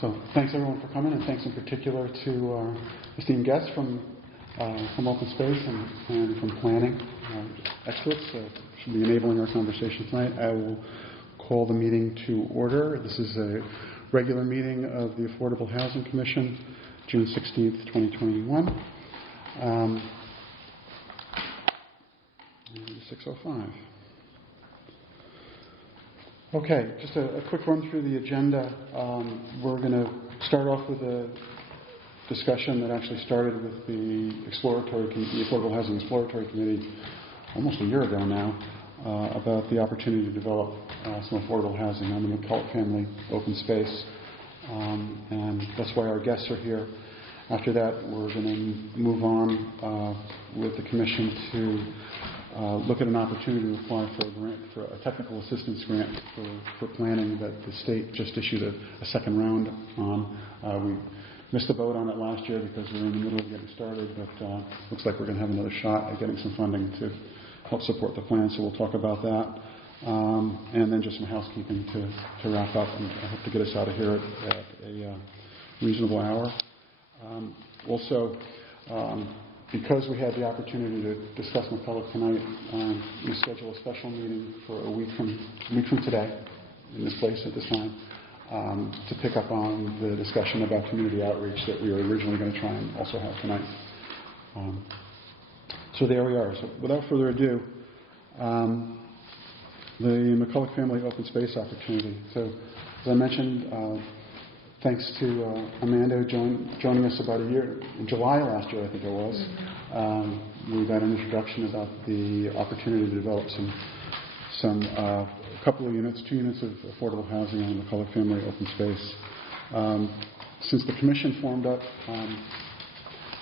So thanks everyone for coming, and thanks in particular to our esteemed guests from Open Space and from planning experts should be enabling our conversation tonight. I will call the meeting to order. This is a regular meeting of the Affordable Housing Commission, June 16th, 2021. 6:05. Okay, just a quick run through the agenda. We're going to start off with a discussion that actually started with the Affordable Housing Exploratory Committee almost a year ago now about the opportunity to develop some affordable housing on the McCulloch family open space. And that's why our guests are here. After that, we're going to move on with the Commission to look at an opportunity to apply for a grant, for a technical assistance grant for planning that the state just issued a second round on. We missed the boat on it last year because we were in the middle of getting started, but looks like we're going to have another shot at getting some funding to help support the plan, so we'll talk about that. And then just some housekeeping to wrap up, and I hope to get us out of here at a reasonable hour. Because we had the opportunity to discuss McCulloch tonight, we schedule a special meeting for a week from today in this place at this time to pick up on the discussion about community outreach that we were originally going to try and also have tonight. So there we are. So without further ado, the McCulloch family open space opportunity. So as I mentioned, thanks to Amanda joining us about a year, in July last year, I think it was. We got an introduction about the opportunity to develop some couple of units, 2 units of affordable housing on the McCulloch family open space. Since the Commission formed up,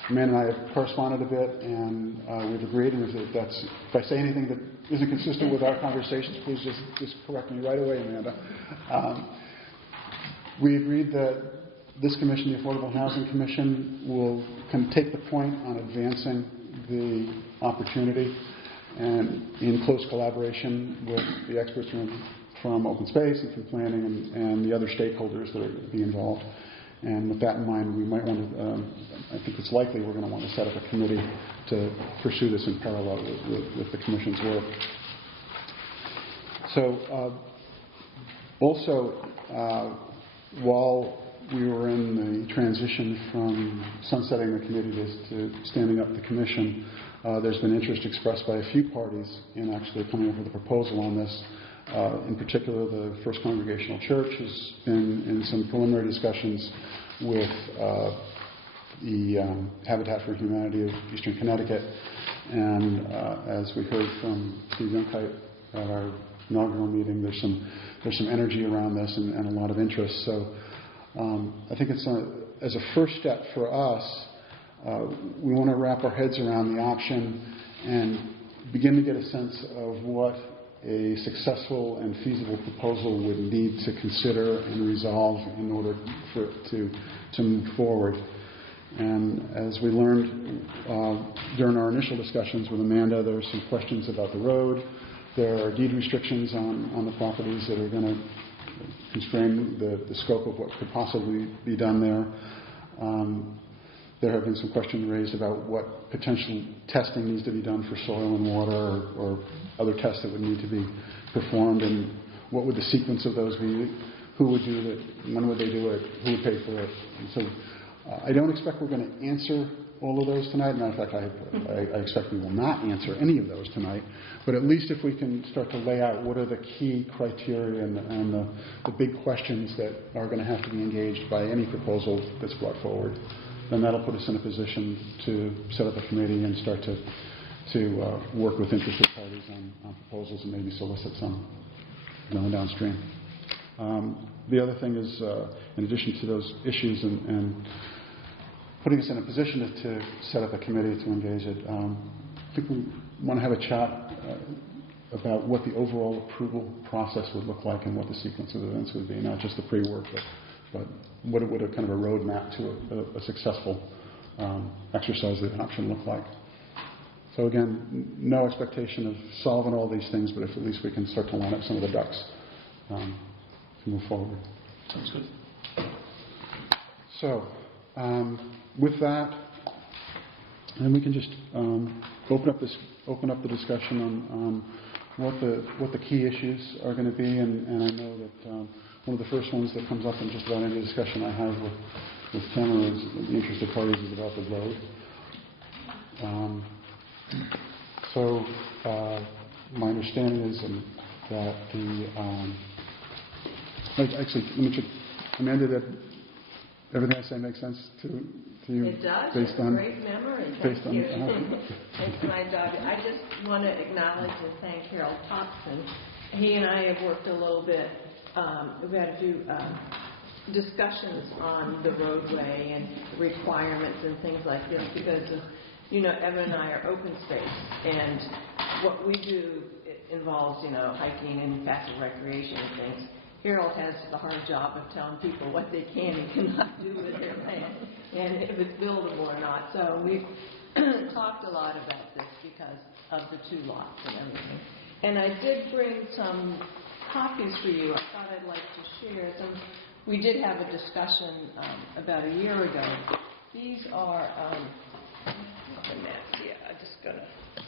Amanda and I have corresponded a bit, and we've agreed. And if I say anything that isn't consistent with our conversations, please just correct me right away, Amanda. We agreed that this commission, the Affordable Housing Commission, will kind of take the point on advancing the opportunity, and in close collaboration with the experts from open space and from planning and the other stakeholders that are going to be involved. And with that in mind, we might want to, I think it's likely we're going to want to set up a committee to pursue this in parallel with the Commission's work. So while we were in the transition from sunsetting the committee to standing up the Commission, there's been interest expressed by a few parties in actually coming up with a proposal on this. In particular, the First Congregational Church has been in some preliminary discussions with the Habitat for Humanity of Eastern Connecticut. And as we heard from Steve Youngkite at our inaugural meeting, there's some energy around this and a lot of interest. So I think it's as a first step for us, we want to wrap our heads around the option and begin to get a sense of what a successful and feasible proposal would need to consider and resolve in order for it to move forward. And as we learned during our initial discussions with Amanda, there were some questions about the road. There are deed restrictions on the properties that are going to constrain the scope of what could possibly be done there. There have been some questions raised about what potential testing needs to be done for soil and water or other tests that would need to be performed, and what would the sequence of those be, who would do it, when would they do it, who would pay for it. And so I don't expect we're going to answer all of those tonight. Matter of fact, I expect we will not answer any of those tonight. But at least if we can start to lay out what are the key criteria and the big questions that are going to have to be engaged by any proposal that's brought forward, then that'll put us in a position to set up a committee and start to work with interested parties on proposals and maybe solicit some going downstream. The other thing is, in addition to those issues and putting us in a position to set up a committee to engage it, I think we want to have a chat about what the overall approval process would look like and what the sequence of events would be, not just the pre-work, but what would a kind of a roadmap to a successful exercise of the option look like. So again, no expectation of solving all these things, but if at least we can start to line up some of the ducks to move forward. Sounds good. So, with that, and we can just open up the discussion on what the key issues are going to be, and I know that one of the first ones that comes up in just about any discussion I have with Tamara is the interested parties is about the road. So my understanding is that actually, let me check. Amanda, did everything I say make sense to you? It does. Based on great memory. Based Thank you. on Thanks to my daughter. I just want to acknowledge and thank Harold Thompson. He and I have worked a little bit. We've had a few discussions on the roadway and requirements and things like this because of, Evan and I are open space, and what we do involves, hiking and passive recreation and things. Harold has the hard job of telling people what they can and cannot do with their land, and if it's buildable or not. So we've talked a lot about this because of the two lots and everything. And I did bring some copies for you. I thought I'd like to share some. We did have a discussion about a year ago. These are the maps. Yeah,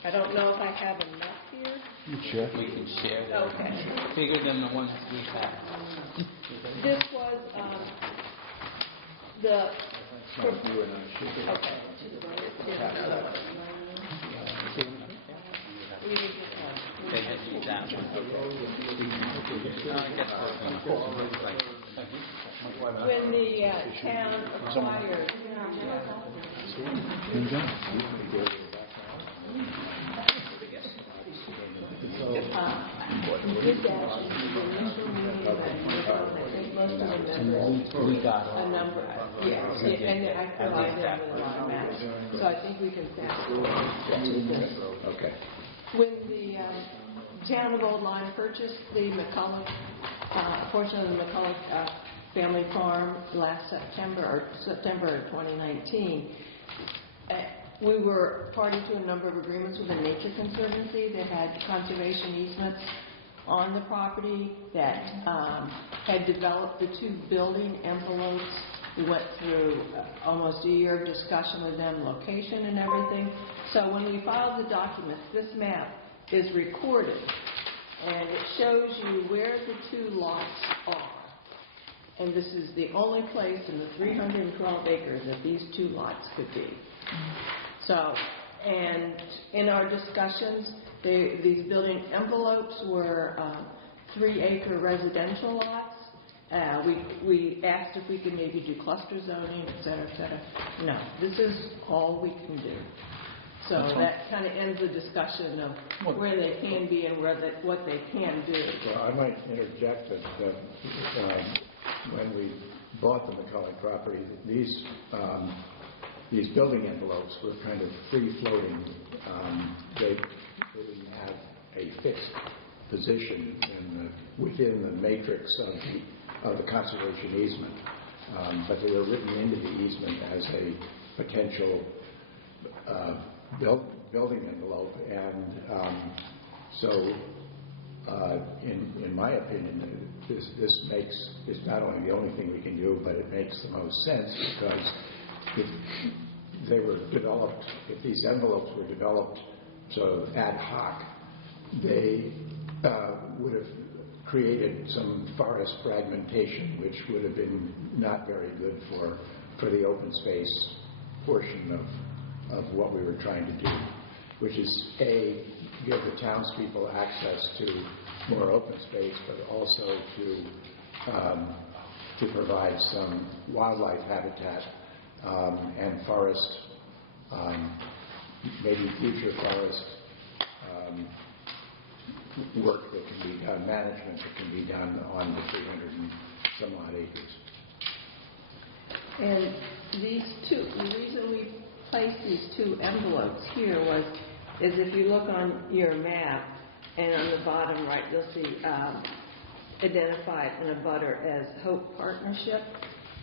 I don't know if I have enough here. Sure. We can share them. Okay. Bigger than the ones we have. This was the. Okay. Here's another one. We did this one. They had you that one. When the town acquired. This actually is the initial meeting that I think most of the members We got a number. Yes, and I provided them with a lot of maps. So I think we can fast forward to this. Okay. When the town of Old Lyme purchased the McCulloch, portion of the McCulloch family farm last September of 2019, we were party to a number of agreements with the Nature Conservancy that had conservation easements on the property that had developed the two building envelopes. We went through almost a year of discussion with them, location and everything. So when we filed the documents, this map is recorded, and it shows you where the two lots are. And this is the only place in the 312 acres that these two lots could be. So, and in our discussions, these building envelopes were 3-acre residential lots. We asked if we could maybe do cluster zoning, et cetera, et cetera. No, this is all we can do. So that kind of ends the discussion of where they can be and what they can do. Well, I might interject that when we bought the McCulloch property, these building envelopes were kind of free-floating. They didn't have a fixed position within the matrix of the conservation easement, but they were written into the easement as a potential building envelope, and so in my opinion, this is not only the only thing we can do, but it makes the most sense because if they were developed, if these envelopes were developed sort of ad hoc, they would have created some forest fragmentation, which would have been not very good for the open space portion of what we were trying to do, which is A, give the townspeople access to more open space, but also to provide some wildlife habitat and forest, maybe future forest work that can be done, management that can be done on the 300 and some odd acres. And these two, the reason we placed these two envelopes here is if you look on your map, and on the bottom right, you'll see identified in a butter as Hope Partnership.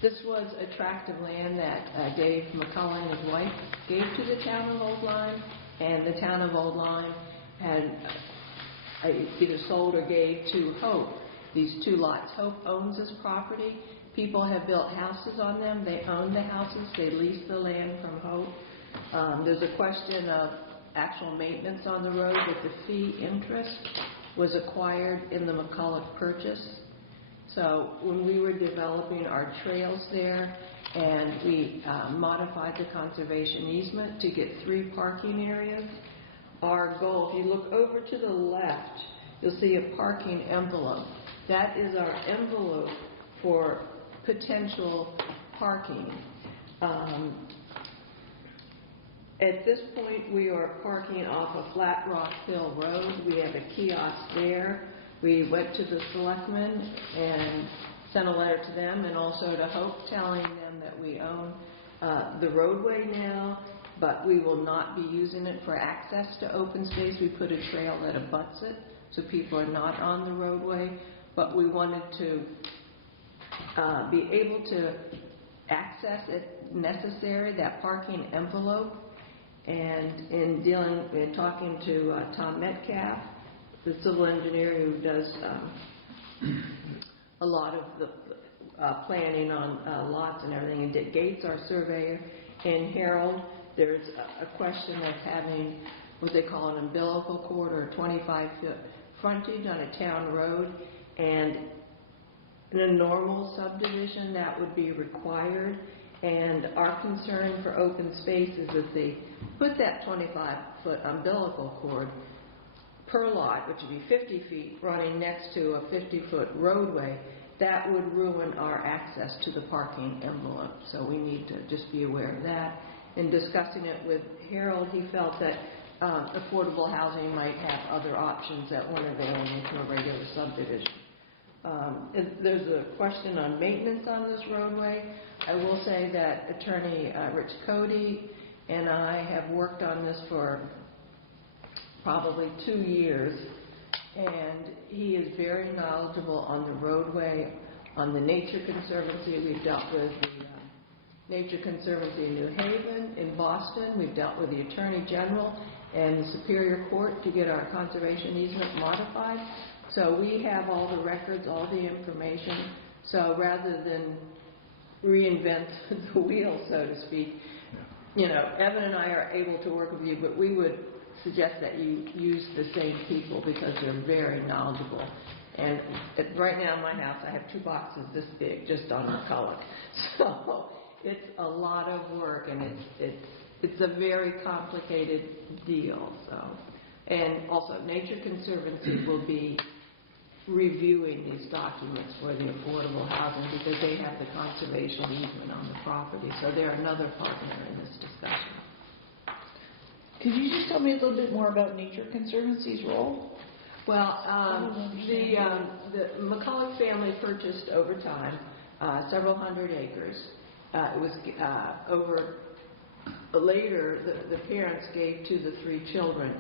This was a tract of land that Dave McCulloch and his wife gave to the town of Old Lyme, and the town of Old Lyme had either sold or gave to Hope. these 2 lots. Hope owns this property. People have built houses on them. They own the houses. They lease the land from Hope. There's a question of actual maintenance on the road, but the fee interest was acquired in the McCulloch purchase. So when we were developing our trails there, and we modified the conservation easement to get 3 parking areas, our goal, if you look over to the left, you'll see a parking envelope. That is our envelope for potential parking. At this point, we are parking off of Flat Rock Hill Road. We have a kiosk there. We went to the selectmen and sent a letter to them and also to Hope telling them that we own the roadway now, but we will not be using it for access to open space. We put a trail that abuts it so people are not on the roadway, but we wanted to be able to access if necessary, that parking envelope. And in talking to Tom Metcalf, the civil engineer who does a lot of the planning on lots and everything, and Dick Gates, our surveyor, and Harold, there's a question of having what they call an umbilical cord or 25-foot frontage on a town road, and in a normal subdivision that would be required. And our concern for open space is that they put that 25-foot umbilical cord per lot, which would be 50 feet, running next to a 50-foot roadway. That would ruin our access to the parking envelope. So we need to just be aware of that. In discussing it with Harold, he felt that affordable housing might have other options that weren't available to a regular subdivision. There's a question on maintenance on this roadway. I will say that Attorney Rich Cody and I have worked on this for probably 2 years, and he is very knowledgeable on the roadway, on the Nature Conservancy. We've dealt with the Nature Conservancy in New Haven, in Boston. We've dealt with the Attorney General and the Superior Court to get our conservation easement modified. So we have all the records, all the information. So rather than reinvent the wheel, so to speak, you know, Evan and I are able to work with you, but we would suggest that you use the same people because they're very knowledgeable. And right now in my house, I have 2 boxes this big just on McCulloch. So it's a lot of work, and it's a very complicated deal. So, and also Nature Conservancy will be reviewing these documents for the affordable housing because they have the conservation easement on the property. So they're another partner in this discussion. Could you just tell me a little bit more about Nature Conservancy's role? Well, the McCulloch family purchased over time several hundred acres. It was later the parents gave to the 3 children.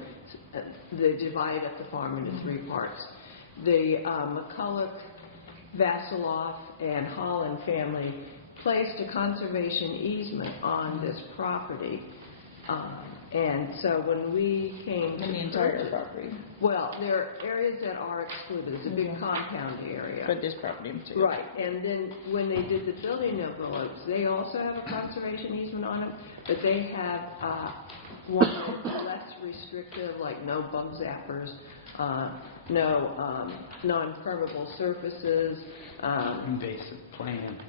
They divided up the farm into 3 parts. The McCulloch, Vasiloff, and Holland family placed a conservation easement on this property. And so when we came to And the entire property. well, there are areas that are excluded. It's a big compound area. But this property in particular. Right, and then when they did the building envelopes, they also have a conservation easement on them, but they have one that's less restrictive, like no bug zappers, no non-permeable surfaces. Invasive plant.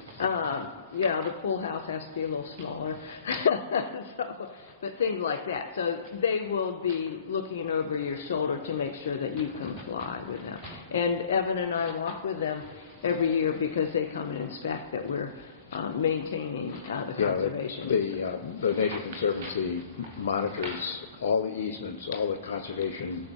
Yeah, the pool house has to be a little smaller. But things like that. So they will be looking over your shoulder to make sure that you comply with them. And Evan and I walk with them every year because they come and inspect that we're maintaining the conservation. The Nature Conservancy monitors all the easements, all the conservation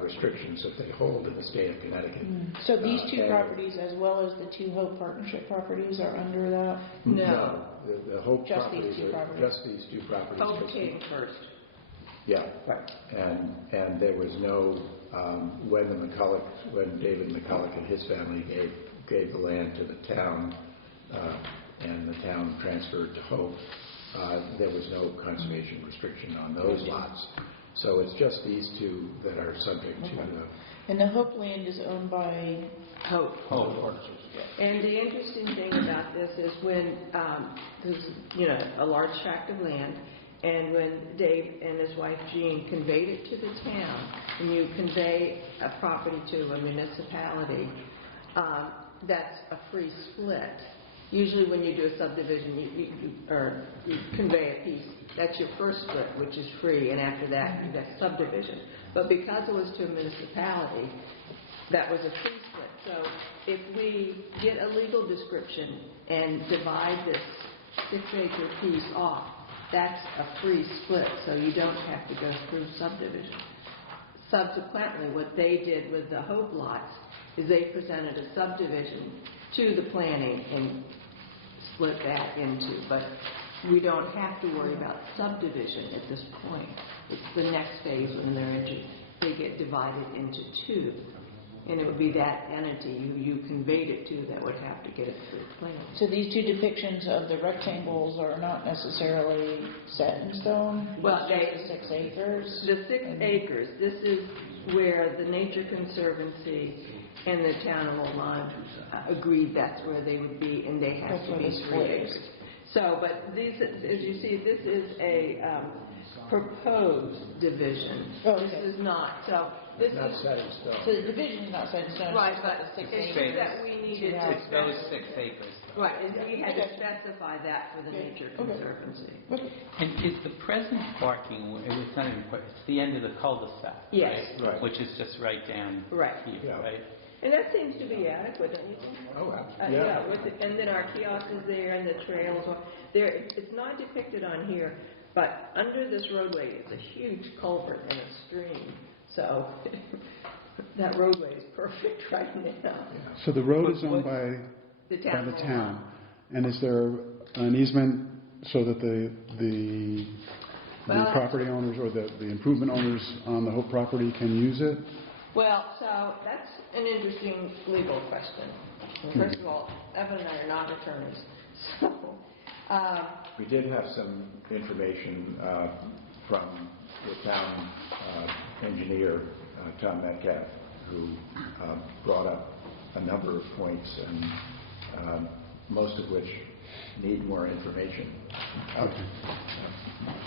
restrictions that they hold in the state of Connecticut. So these 2 properties, as well as the 2 Hope Partnership properties, are under that? No. The Hope Just properties these 2 are properties? just these 2 properties. Hope came first. Yeah. Right. And there was no, when David McCulloch and his family gave the land to the town, and the town transferred to Hope, there was no conservation restriction on those lots. So it's just these 2 that are subject to And the Hope Land is owned by, Hope. Oh, And the interesting thing about this is when there's, a large tract of land, and when Dave and his wife Jean conveyed it to the town, when you convey a property to a municipality, that's a free split. Usually when you do a subdivision, you convey a piece, that's your first split, which is free, and after that, you get subdivision. But because it was to a municipality, that was a free split. So if we get a legal description and divide this 6-acre piece off, that's a free split, so you don't have to go through subdivision. Subsequently, what they did with the Hope lots is they presented a subdivision to the planning and split that into, but we don't have to worry about subdivision at this point. It's the next phase when they get divided into two. And it would be that entity you conveyed it to that would have to get it through planning. so these two depictions of the rectangles are not necessarily set in stone? Well, It's just the 6 acres? The 6 acres, this is where the Nature Conservancy and the town of Old Lyme agreed that's where they would be, and they have That's to where be the 3 split acres. is. So, but these, as you see, this is a proposed division. Oh, okay. This is not, so this Not is, set in stone. So the division is not set in stone? right, it's but just the 6 it's acres? just that we needed to. It's those 6 acres. Right, and we had to Okay. specify that for the Okay. Nature Okay. Conservancy. Okay. And is the present parking, it's not even, it's the end of the cul-de-sac, Yes. right? Right. Which is just right down Right. here, Yeah. right? And that seems to be adequate, don't you think? Oh, Yeah, and then our kiosk is there and the trails are there. It's not depicted on here, but under this roadway, it's a huge culvert and a stream. So that roadway is perfect right now. So the road is owned by The by town. the town. And is there an easement so that the Well- property owners or the improvement owners on the Hope property can use it? Well, so that's an interesting legal question. Well, first of all, Evan and I are not attorneys. So, We did have some information from the town engineer, Tom Metcalf, who brought up a number of points, and most of which need more information. Okay.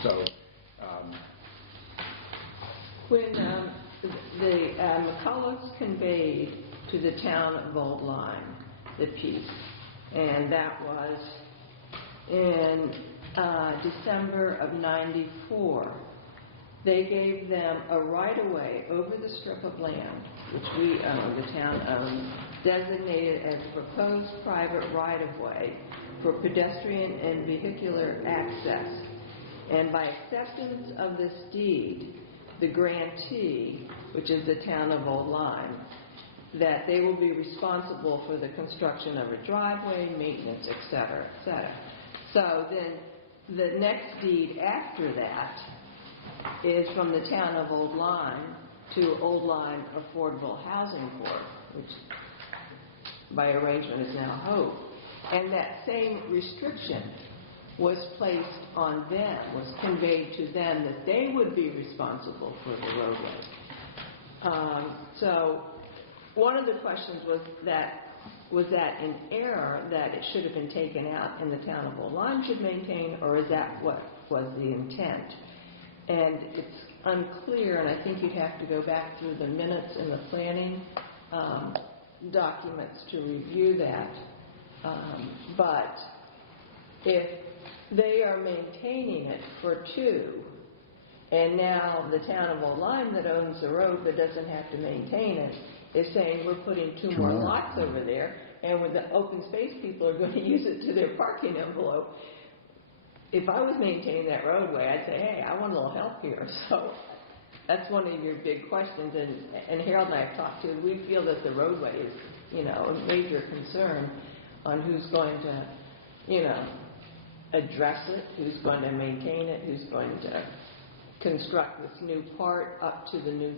So, when the McCulloughs conveyed to the town of Old Lyme the piece, and that was in December of '94. They gave them a right-of-way over the strip of land, which we own, the town owns, designated as proposed private right-of-way for pedestrian and vehicular access. And by acceptance of this deed, the grantee, which is the town of Old Lyme, that they will be responsible for the construction of a driveway, maintenance, et cetera, et cetera. So then the next deed after that is from the town of Old Lyme to Old Lyme Affordable Housing Board, which by arrangement is now Hope. And that same restriction was placed on them, was conveyed to them that they would be responsible for the roadway. So one of the questions was that in error that it should have been taken out and the town of Old Lyme should maintain, or is that what was the intent? And it's unclear, and I think you'd have to go back through the minutes and the planning documents to review that. But if they are maintaining it for two, and now the town of Old Lyme that owns the road but doesn't have to maintain it is saying we're putting two more lots over there, and with the open space people are going to use it to their parking envelope. If I was maintaining that roadway, I'd say, hey, I want a little help here. So that's one of your big questions. And Harold and I have talked to, we feel that the roadway is, a major concern on who's going to, address it, who's going to maintain it, who's going to construct this new part up to the new.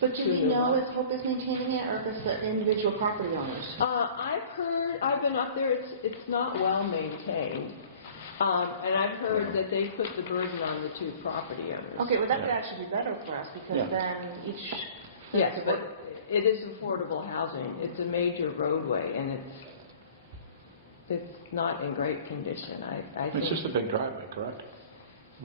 But do we know if Hope is maintaining it or if it's the individual property owners? I've been up there, it's not well maintained. And I've heard that they put the burden on the two property owners. Okay, well that would actually be better for us because then each. Yes, but it is affordable housing. It's a major roadway, and it's not in great condition. I think. It's just a big driveway, correct?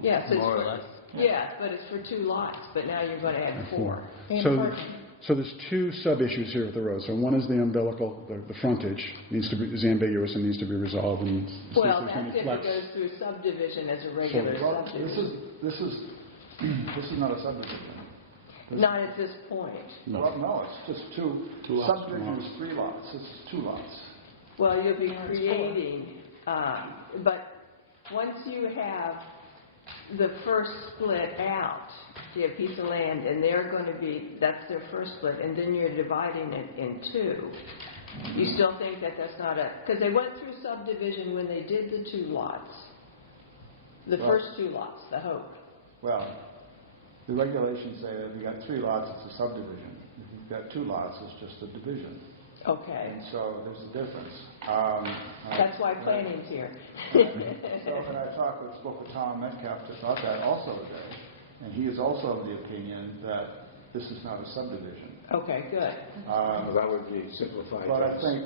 Yes, it's More or for- less. Yeah, but it's for 2 lots, but now you're going to add 4. And So, parking. so there's 2 sub-issues here with the road. So one is the umbilical, the frontage is ambiguous and needs to be resolved. And see if Well, there's that's any if it flex. goes through subdivision as a regular Well, subdivision. This is not a subdivision. Not at this point. Well, no, it's just two lots. subdivision is 3 lots, this is 2 lots. Well, you'll be creating, but once you have the first split out, you have a piece of land, and they're going to be, that's their first split, and then you're dividing it in 2. You still think that that's not a, because they went through subdivision when they did the 2 lots. The Well- first 2 lots, the Hope. Well, the regulations say that if you got 3 lots, it's a subdivision. If you've got 2 lots, it's just a division. Okay. And so there's a difference. That's why planning's here. So when I spoke with Tom Metcalf about that also today, and he is also of the opinion that this is not a subdivision. Okay, good. Well, that would be simplified. But I as- think,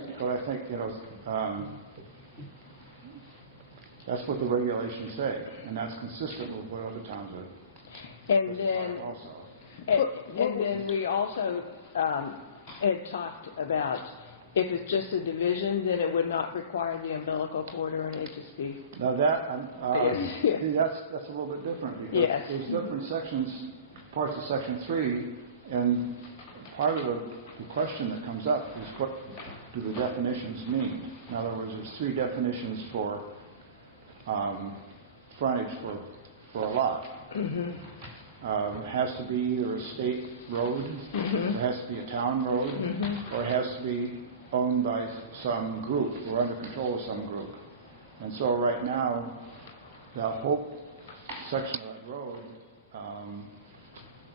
that's what the regulations say, and that's consistent with what other towns are And then, also. and then we also had talked about if it's just a division, then it would not require the umbilical cord or an HSB. Now that, Yes. see, that's a little bit different, because Yes. there's different sections, parts of section 3, and part of the question that comes up is what do the definitions mean? In other words, there's 3 definitions for frontage for a lot. It has to be either a state road, it has to be a town road, or it has to be owned by some group or under control of some group. And so right now, the whole section of that road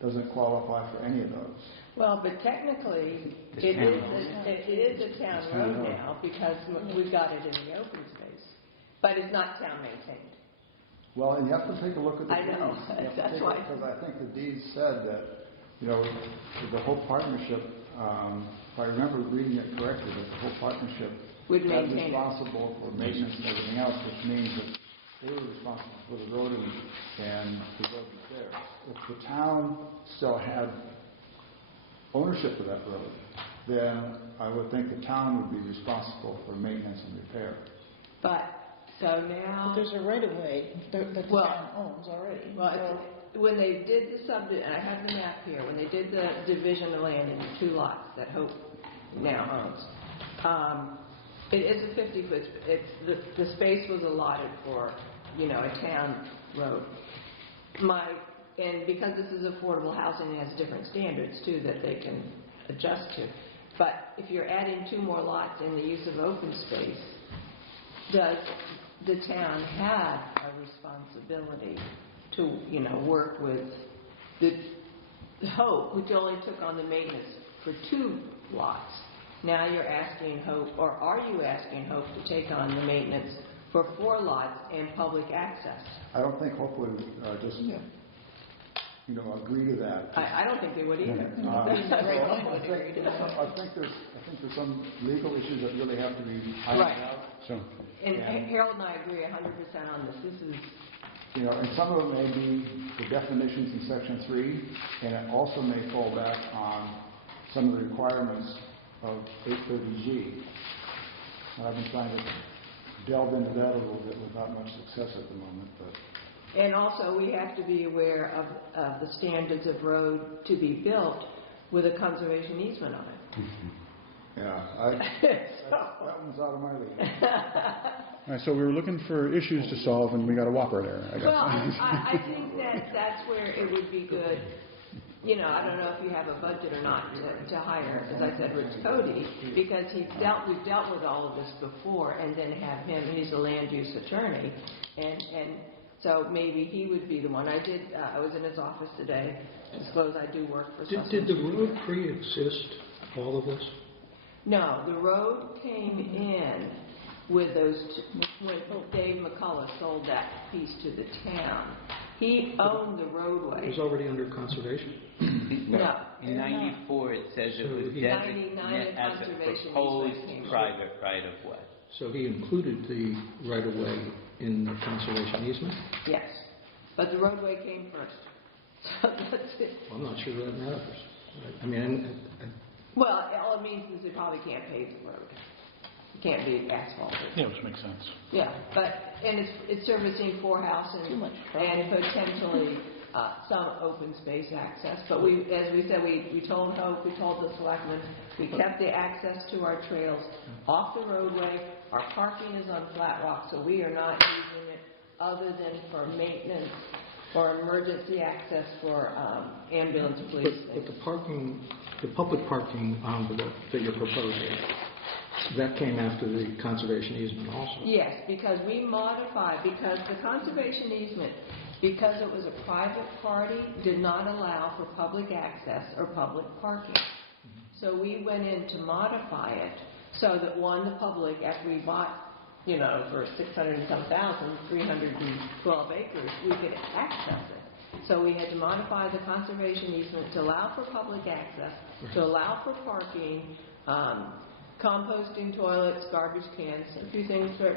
doesn't qualify for any of those. Well, but technically, It's it town is a town It's town road road. now because we've got it in the open space. But it's not town maintained. Well, and you have to take a look at the I know. deeds. You have to That's take a why. look, because I think the deeds said that, the whole partnership, if I remember reading it correctly, that the whole partnership Would was maintain it. responsible for maintenance and everything else, which means that they were responsible for the road and the road was theirs. If the town still had ownership of that road, then I would think the town would be responsible for maintenance and repair. But, so now. But there's a right-of-way that the Well- town owns already. Well, So- when they did the and I have the map here, when they did the division of land into 2 lots that Hope now owns, it is a 50-foot, the space was allotted for, a town road. And because this is affordable housing, it has different standards too that they can adjust to. But if you're adding 2 more lots in the use of open space, does the town have a responsibility to, work with the Hope, which only took on the maintenance for 2 lots? Now you're asking Hope, or are you asking Hope to take on the maintenance for 4 lots and public access? I don't think Hope would just, agree to that. I don't think they would either. I think there's some legal issues that really have to be ironed Right. out. So, And Harold and I agree 100% on this. This is, And some of it may be the definitions in section 3, and it also may fall back on some of the requirements of 830G. And I've been trying to delve into that a little bit without much success at the moment, but and also we have to be aware of the standards of road to be built with a conservation easement on it. that one's out of my league. all right, so we were looking for issues to solve, and we got a whopper there, I guess. Well, I think that's where it would be good. I don't know if you have a budget or not to hire, as I said, Rich Cody, because we've dealt with all of this before, and then have him. He's a land use attorney, and so maybe he would be the one. I was in his office today. I suppose I do work for. Did the road pre-exist all of this? No, the road came in with those, when Dave McCullough sold that piece to the town. He owned the roadway. It was already under conservation? No, In '94, it says it was 99, designated as a conservation proposed easement came. private right-of-way. So he included the right-of-way in the conservation easement? Yes, but the roadway came first. So that's it. Well, I'm not sure that matters. I mean, Well, all it means is they probably can't pave the road. It can't be asphalted. Yeah, which makes sense. Yeah, and it's servicing 4 houses Too much trouble. and potentially some open space access. But we, as we said, we told Hope, we told the selectmen, we kept the access to our trails off the roadway. Our parking is on Flat Rock, so we are not using it other than for maintenance or emergency access for ambulance, police. but the parking, the public parking envelope that you're proposing, that came after the conservation easement also? Yes, because we modified, because the conservation easement, because it was a private party, did not allow for public access or public parking. So we went in to modify it so that, one, the public, after we bought, for 600 and some thousand, 312 acres, we could access it. So we had to modify the conservation easement to allow for public access, to allow for parking, composting toilets, garbage cans, a few things for,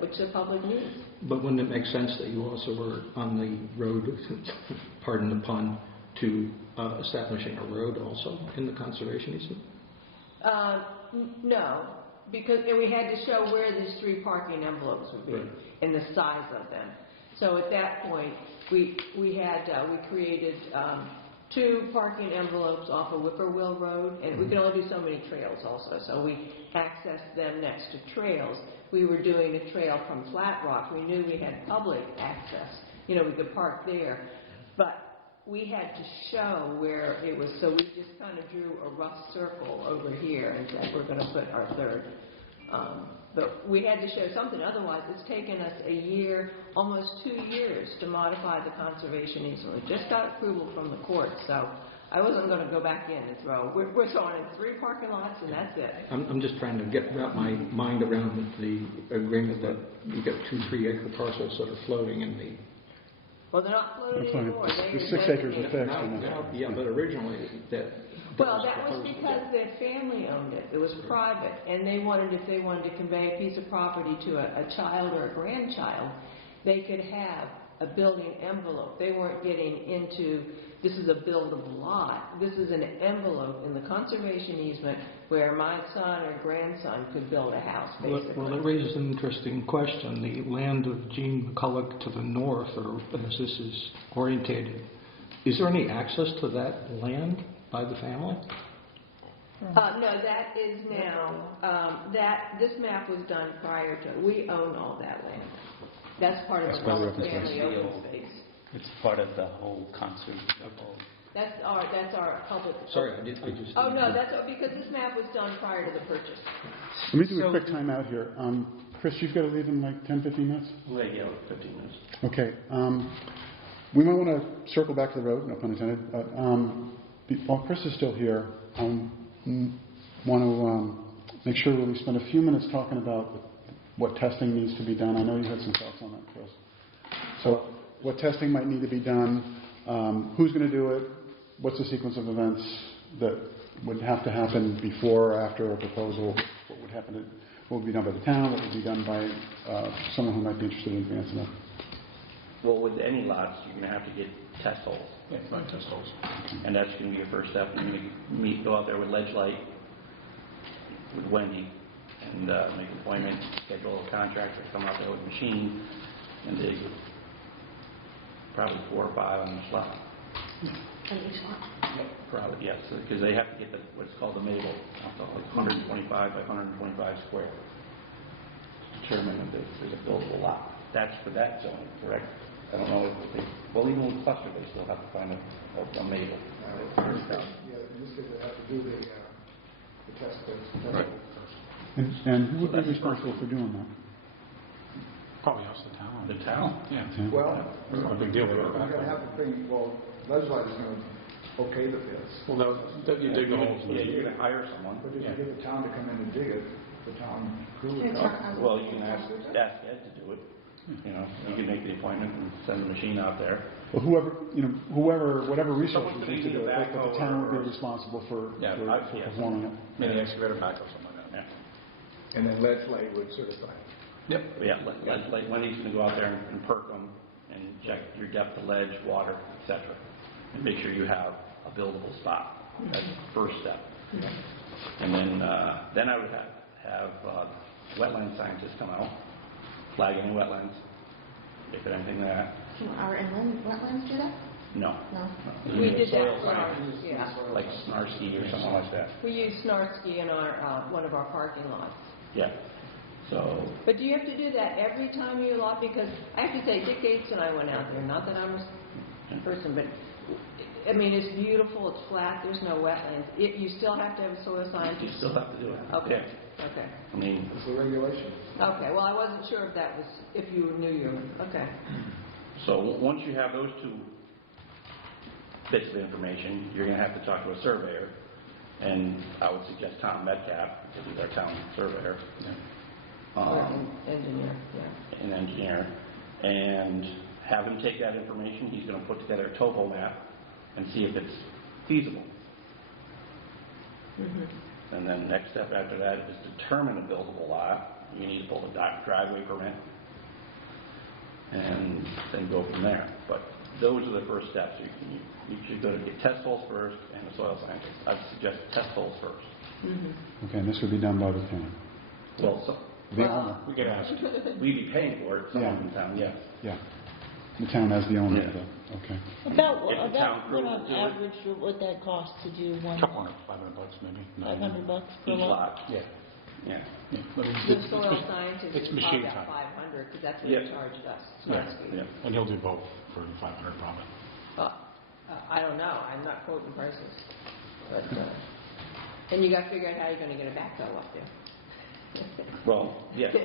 which the public needs. But wouldn't it make sense that you also were on the road, pardon the pun, to establishing a road also in the conservation easement? No, because and we had to show where these 3 parking envelopes would be and the size of them. So at that point, we created 2 parking envelopes off of Whippoorwill Road, and we could only do so many trails also, so we accessed them next to trails. We were doing a trail from Flat Rock. We knew we had public access. We could park there, but we had to show where it was, so we just kind of drew a rough circle over here and said we're going to put our 3rd. But we had to show something, otherwise it's taken us a year, almost 2 years to modify the conservation easement. We just got approval from the court, so I wasn't going to go back in and throw. We're throwing in 3 parking lots and that's it. I'm just trying to wrap my mind around the agreement that you get 2 3-acre parcels that are floating in the... Well, they're not floating That's fine. anymore. The 6 acres are fixed. Yeah, but originally that Well, was that was proposed. because their family owned it. It was private, and if they wanted to convey a piece of property to a child or a grandchild, they could have a building envelope. They weren't getting into, this is a buildable lot. This is an envelope in the conservation easement where my son or grandson could build a house, basically. Well, that raises an interesting question. The land of Gene McCulloch to the north, or as this is orientated, is there any access to that land by the family? No, that is now, this map was done prior to, we own all that land. That's part of the public family open space. It's part of the whole conservation. That's our public. Sorry, I just... Oh, no, that's because this map was done prior to the purchase. Let me do a quick timeout here. Chris, you've got to leave in like 10, 15 minutes? Well, yeah, 15 minutes. Okay. We might want to circle back to the road, no pun intended. While Chris is still here, I want to make sure that we spend a few minutes talking about what testing needs to be done. I know you had some thoughts on that, Chris. So what testing might need to be done, who's going to do it, what's the sequence of events that would have to happen before or after a proposal, what would be done by the town, what would be done by someone who might be interested in advancing it. Well, with any lots, you're going to have to get test holes. Yeah, right, test holes. And that's going to be your first step. You're going to go out there with Ledge Light, with Wendy, and make an appointment, schedule a contractor, come out there with a machine, and dig probably 4 or 5 on each lot. On each lot? Probably, yes, because they have to get what's called the Mabel, like 125 by 125 square. To determine if there's a buildable lot. That's for that zone, correct? I don't know if even with cluster, they still have to find a Mabel. Yeah, in this case, they have to do the test holes. Right. And who would be responsible for doing that? Probably us, the town. The town? Yeah. Well, It's not a big deal. we're going to have to bring, Legislature is going to okay the pits. Well, no, you dig the holes. Yeah, you're going to hire someone. But if you get the town to come in and dig it, the town crew would It's come. not- Well, you can ask Ed to do it. You know, you can make the appointment and send the machine out there. Well, whatever resources Someone's need gonna to need do a it, but the backhoe town would or- be responsible for Yeah, yeah. performing it. Maybe excavator back or something like that. Yeah. And then Ledgely would certify. Yep. Yeah, like Lenny's gonna go out there and perk them and check your depth of ledge, water, et cetera, and make sure you have a buildable spot. That's the first step. And then I would have wetland scientists come out, flag any wetlands, if there's anything there. Can our inland wetlands do that? No. No. We did Soil that for our, science, yeah. like Snarsky or something like that. We used Snarsky in our, one of our parking lots. Yeah. So, But do you have to do that every time you lot? Because I have to say, Dick Gates and I went out there, not that I'm a person, but, I mean, it's beautiful, it's flat, there's no wetlands. You still have to have a soil you scientist? still have to do it. Okay, Yeah. okay. I mean, It's a regulation. Okay, well, I wasn't sure if that was, if you knew you, okay. so once you have those two bits of information, you're going to have to talk to a surveyor, and I would suggest Tom Metcalf, because he's our town surveyor, Or engineer, yeah. an engineer, and have him take that information. He's going to put together a topo map and see if it's feasible. Mm-hmm. And then next step after that is determine a buildable lot. You need to pull the driveway permit, and then go from there. But those are the first steps. You should go to get test holes first and a soil scientist. I'd suggest test holes first. Mm-hmm. Okay, and this would be done by the town. Well, so The owner, We could ask. we'd be paying for it, someone in town, yes. yeah. The town as the owner of Yeah. it, okay. If the town crew What will on do it. average would that cost to do one, Couple hundred, $500 maybe. No. $500 per Each lot? lot, Yeah. yeah. Yeah. But The it's- soil scientist it's is machine about time. 500, because that's what Yeah. he charged us, Yeah, Snarsky. yeah. And he'll do both for 500 probably. I don't know, I'm not quoting prices, but, and you got to figure out how you're going to get a backhoe up there. Well, yes.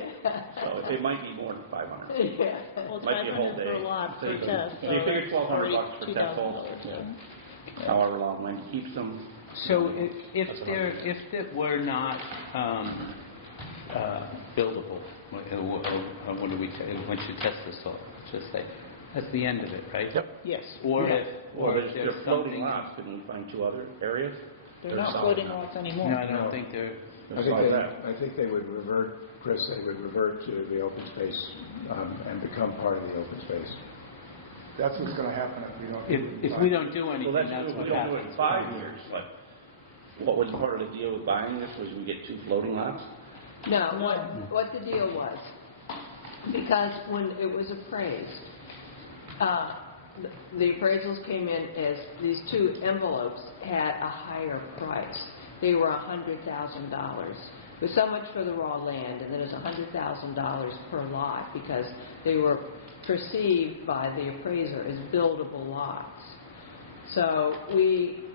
So it might be more than 500. Yeah. Well, it's Might be a whole 500 per day. lot So per you can- test. so you figure $1,200 for $2,000. test holes. However long Wendy keeps them. So if it were not buildable, what do we say, once you test the soil, just say, that's the end of it, right? Yep. Yes. Or Yeah. if, Or or if they're there's floating something. lots, couldn't you find two other areas? They're not floating lots anymore. No, I don't think they're, I think they would revert, Chris, they would revert to the open space and become part of the open space. That's what's going to happen if we don't. if we don't do anything, Well, that's if what we don't do it happens. in 5 years, like, what was part of the deal with buying this, was we get two floating lots? No, what the deal was, because when it was appraised, the appraisals came in as these two envelopes had a higher price. They were $100,000. It was so much for the raw land, and then it was $100,000 per lot because they were perceived by the appraiser as buildable lots. So we,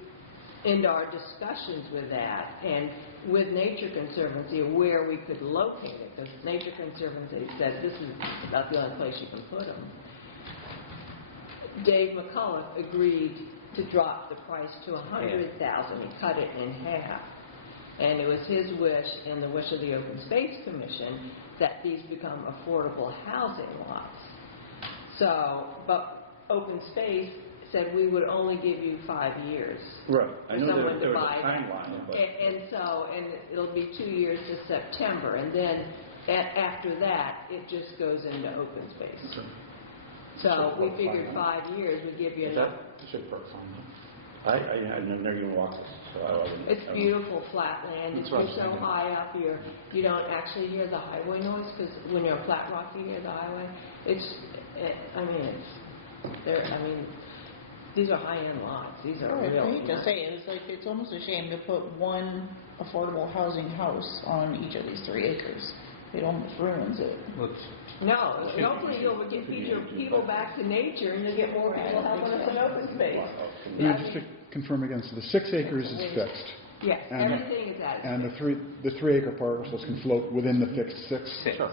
in our discussions with that, and with Nature Conservancy, where we could locate it, because Nature Conservancy said this is about the only place you can put them. Dave McCullough agreed to drop the price to $100,000 and cut it in half. And it was his wish and the wish of the Open Space Commission that these become affordable housing lots. So, but Open Space said we would only give you 5 years. Right. I For know someone that to there was buy a timeline, but And it'll be 2 years to September, and then after that, it just goes into open space. So we figured 5 years would give you Is enough. Should work fine. I've never even walked this, so I wasn't. It's beautiful flat land. That's You're what I was so thinking. high up here, you don't actually hear the highway noise, because when you're on flat rock, you hear the highway. These are high-end lots. These are I real. hate to say it, it's almost a shame to put one affordable housing house on each of these 3 acres. It almost ruins it. No, hopefully you'll get people back to nature, and you'll get more people helping us in open space. Just to confirm again, so the 6 acres is fixed, Yes, And- everything is that. and the 3 acre parcels can float within the fixed 6? Sure.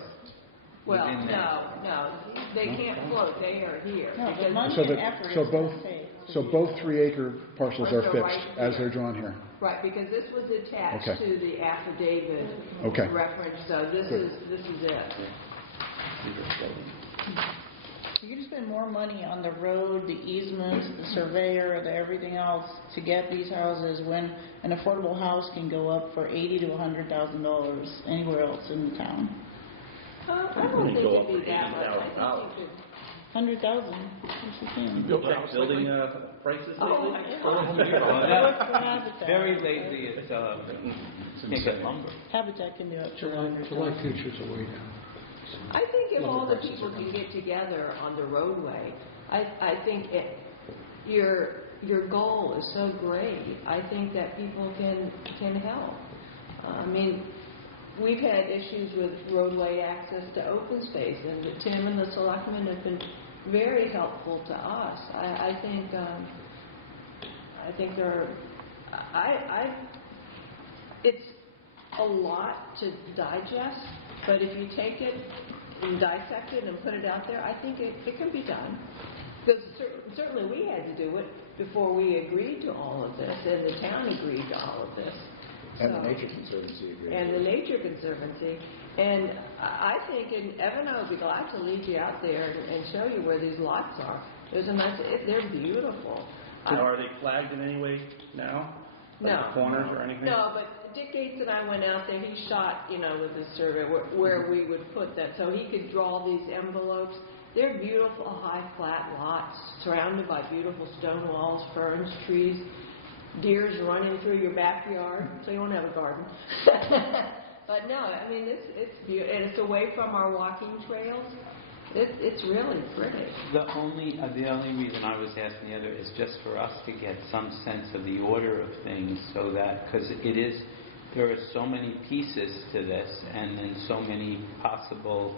Well, within that. no, they can't float, they are here. No, the because- money So and that- effort so is both- gonna pay. So both 3 acre parcels are Are fixed right as here. they're drawn here? Right, because this was attached Okay. to the affidavit Okay. reference, so this Good. is it. These are floating. You're gonna spend more money on the road, the easements, the surveyor, the everything else to get these houses when an affordable house can go up for $80,000 to $100,000 anywhere else in the town. I don't think it'd be that much. I think you could. 100,000, yes you can. Building prices Oh, lately? Very lately, it's, can't get lumber. Habitat can be up to July 100,000. futures are way down. I think if all the people can get together on the roadway, I think your goal is so great. I think that people can help. I mean, we've had issues with roadway access to open space, and Tim and the selectmen have been very helpful to us. I think they're. It's a lot to digest, but if you take it and dissect it and put it out there, I think it can be done. Because certainly we had to do it before we agreed to all of this, and the town agreed to all of this. And the Nature Conservancy agreed. And the Nature Conservancy. And I think, and Evan and I would be glad to lead you out there and show you where these lots are. They're beautiful. Are they flagged in any way now? Like No. the corners or anything? No, but Dick Gates and I went out there. He shot, with his survey where we would put that, so he could draw these envelopes. They're beautiful, high, flat lots surrounded by beautiful stone walls, ferns, trees, deers running through your backyard, so you won't have a garden. But no, I mean it's beautiful, and it's away from our walking trails. It's really pretty. The only reason I was asking the other is just for us to get some sense of the order of things, so that, because there are so many pieces to this, and then so many possible,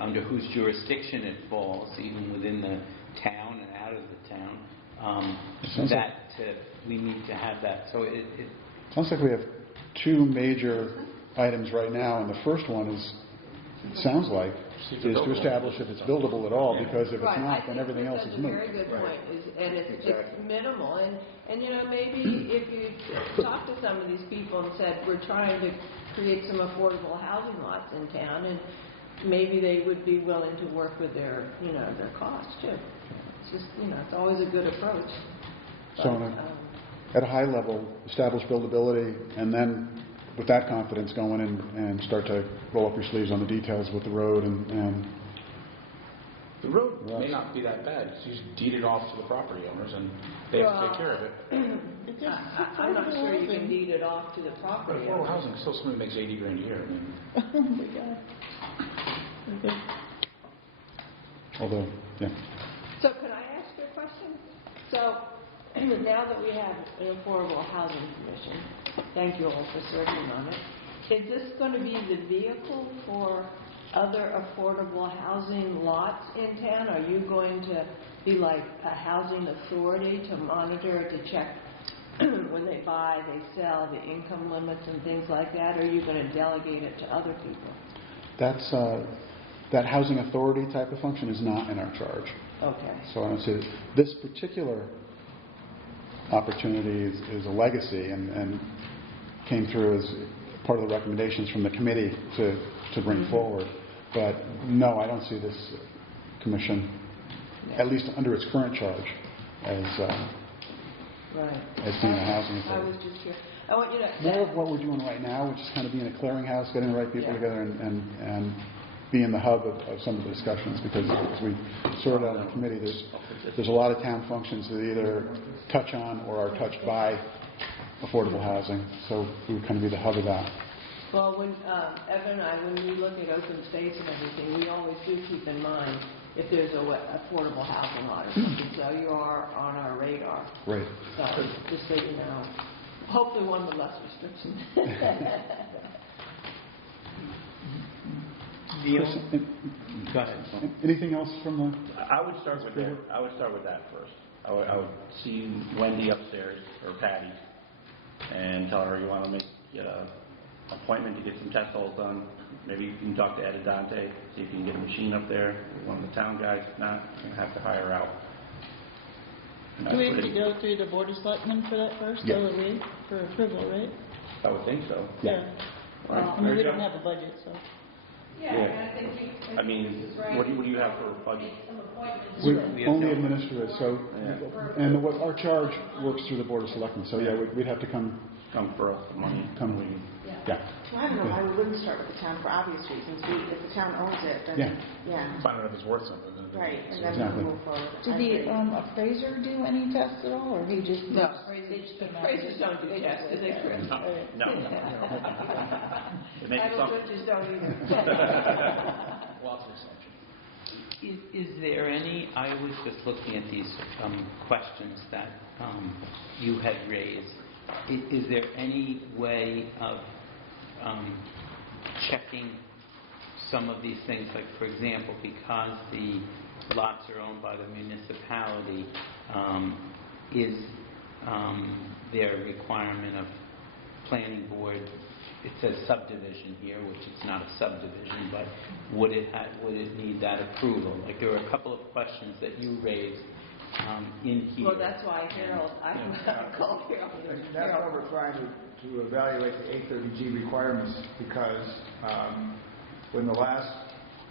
under whose jurisdiction it falls, even within the town and out of the town, we need to have that. So it Sounds like we have two major items right now, and the first one is to establish if it's buildable at all, because if it's Right. not, then everything else is moot. That's a very good point, and it's minimal. And maybe if you talk to some of these people and said, we're trying to create some affordable housing lots in town, and maybe they would be willing to work with their costs too. It's just, it's always a good approach. So at a high level, establish buildability, and then with that confidence, go in and start to roll up your sleeves on the details with the road and The road may not be that bad, because you just deed it off to the property owners, and they have to take care of it. I'm not sure you can deed it off to the property Affordable owner. housing, still somebody makes $80,000 a year. I mean, Oh my God. Okay. although, yeah. So could I ask you a question? So now that we have an Affordable Housing Commission, thank you all for serving on it, is this going to be the vehicle for other affordable housing lots in town? Are you going to be like a housing authority to monitor, to check when they buy, they sell, the income limits and things like that? Or are you going to delegate it to other people? That housing authority type of function is not in our charge. Okay. So I don't see this particular opportunity is a legacy and came through as part of the recommendations from the committee to bring forward. But no, I don't see this commission, at least under its current charge, as being a housing I authority. was just curious. I want you to... More of what we're doing right now, which is kind of being a clearinghouse, getting the right people together and being the hub of some of the discussions, because as we sort out in the committee, there's a lot of town functions that either touch on or are touched by affordable housing, so we would kind of be the hub of that. Well, when Evan and I, when we look at open space and everything, we always do keep in mind if there's a affordable housing lot or something, so you are on our radar. Great. So, just so you know. Hopefully one with less restrictions. Go ahead. Anything else from the... I would start with that. I would start with that first. I would see Wendy upstairs, or Patty, and tell her you want to get an appointment to get some test holes done. Maybe you can talk to Ed Dante, see if you can get a machine up there. One of the town guys, if not, you have to hire her out. Do we have to go through the Board of Selectmen for that first, Yeah. for approval, right? I would think so. Yeah. Well, I mean, we don't have a budget, so. Yeah. I mean, what do you have for a budget? We only administer it, so, and what our charge works through the Board of Selectmen, so yeah, we'd have to come, For money. yeah. Well, I don't know why we wouldn't start with the town for obvious reasons. If the town owns it, then, Yeah. yeah. Find out if it's worth something. Right, and then Exactly. we'll move forward. Did I the agree. appraiser do any tests at all, or he just? No, they just came out appraisers and don't do tests, do they, Chris? No. It may be Title something. judges don't either. Lots of assumptions. Is there any, I was just looking at these questions that you had raised. Is there any way of checking some of these things? Like, for example, because the lots are owned by the municipality, is there a requirement of planning board? It says subdivision here, which is not a subdivision, but would it need that approval? Like, there were a couple of questions that you raised in here. Well, that's why Harold, I called Harold. That's why we're trying to evaluate the 830G requirements, because when the last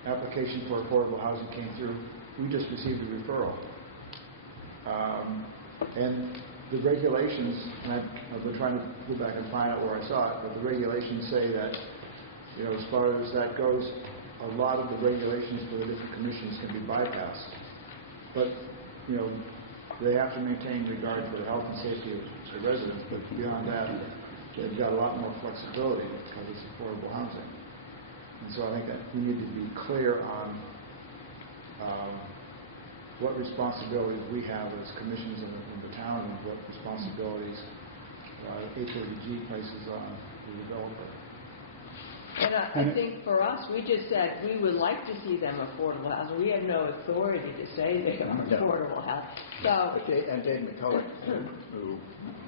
application for affordable housing came through, we just received a referral. And the regulations, and I've been trying to go back and find out where I saw it, but the regulations say that, as far as that goes, a lot of the regulations for the different commissions can be bypassed. But, they have to maintain regard for the health and safety of the residents, but beyond that, they've got a lot more flexibility because it's affordable housing. And so I think that we need to be clear on what responsibilities we have as commissions in the town, and what responsibilities 830G places on the developer. And I think for us, we just said we would like to see them affordable housing. We have no authority to say they are affordable housing. So, And Dave McCulloch, who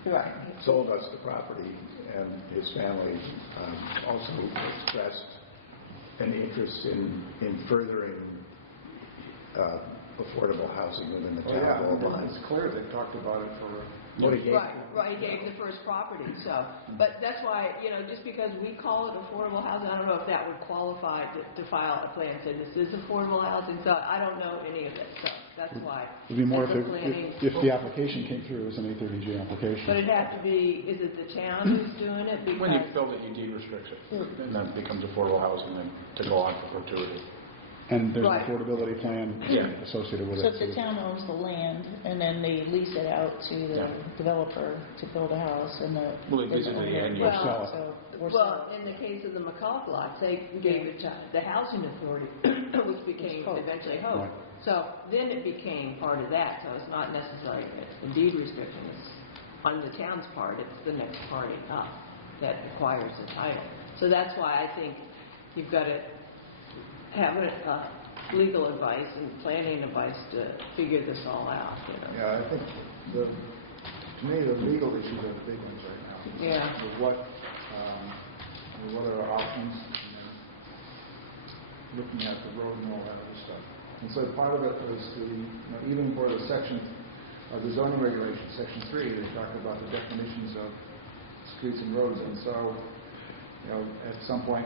right. sold us the property, and his family also expressed an interest in furthering affordable housing within the town. It's clear they talked about it for Right, he gave the first property, so, but that's why, just because we call it affordable housing, I don't know if that would qualify to file a plan, say this is affordable housing, so I don't know any of it, so that's why. It'd be more as a planning- if the application came through as an 830G application. But it'd have to be, is it the town who's doing it? When you Because, build it, you deed restrict it, and then it becomes affordable housing, and to go on for perpetuity. And there's an Right. affordability plan associated with So it. if the town owns the land, and then they lease it out to the developer to build a house, and the... Well, they lease it to the end user. Sell it. So, or well, in the case of the McCulloch lots, they gave it to the housing authority, which became Hope. eventually Hope. Right. So then it became part of that, so it's not necessarily a deed restriction, it's on the town's part, it's the next party up that acquires the title. So that's why I think you've got to have legal advice and planning advice to figure this all out, Yeah, I think to me, the legal issues are the big ones right now. Yeah. With what are our options, and then looking at the road and all that other stuff. And so part of it was even for the section of the zoning regulations, section 3, they talk about the definitions of streets and roads. And so, at some point,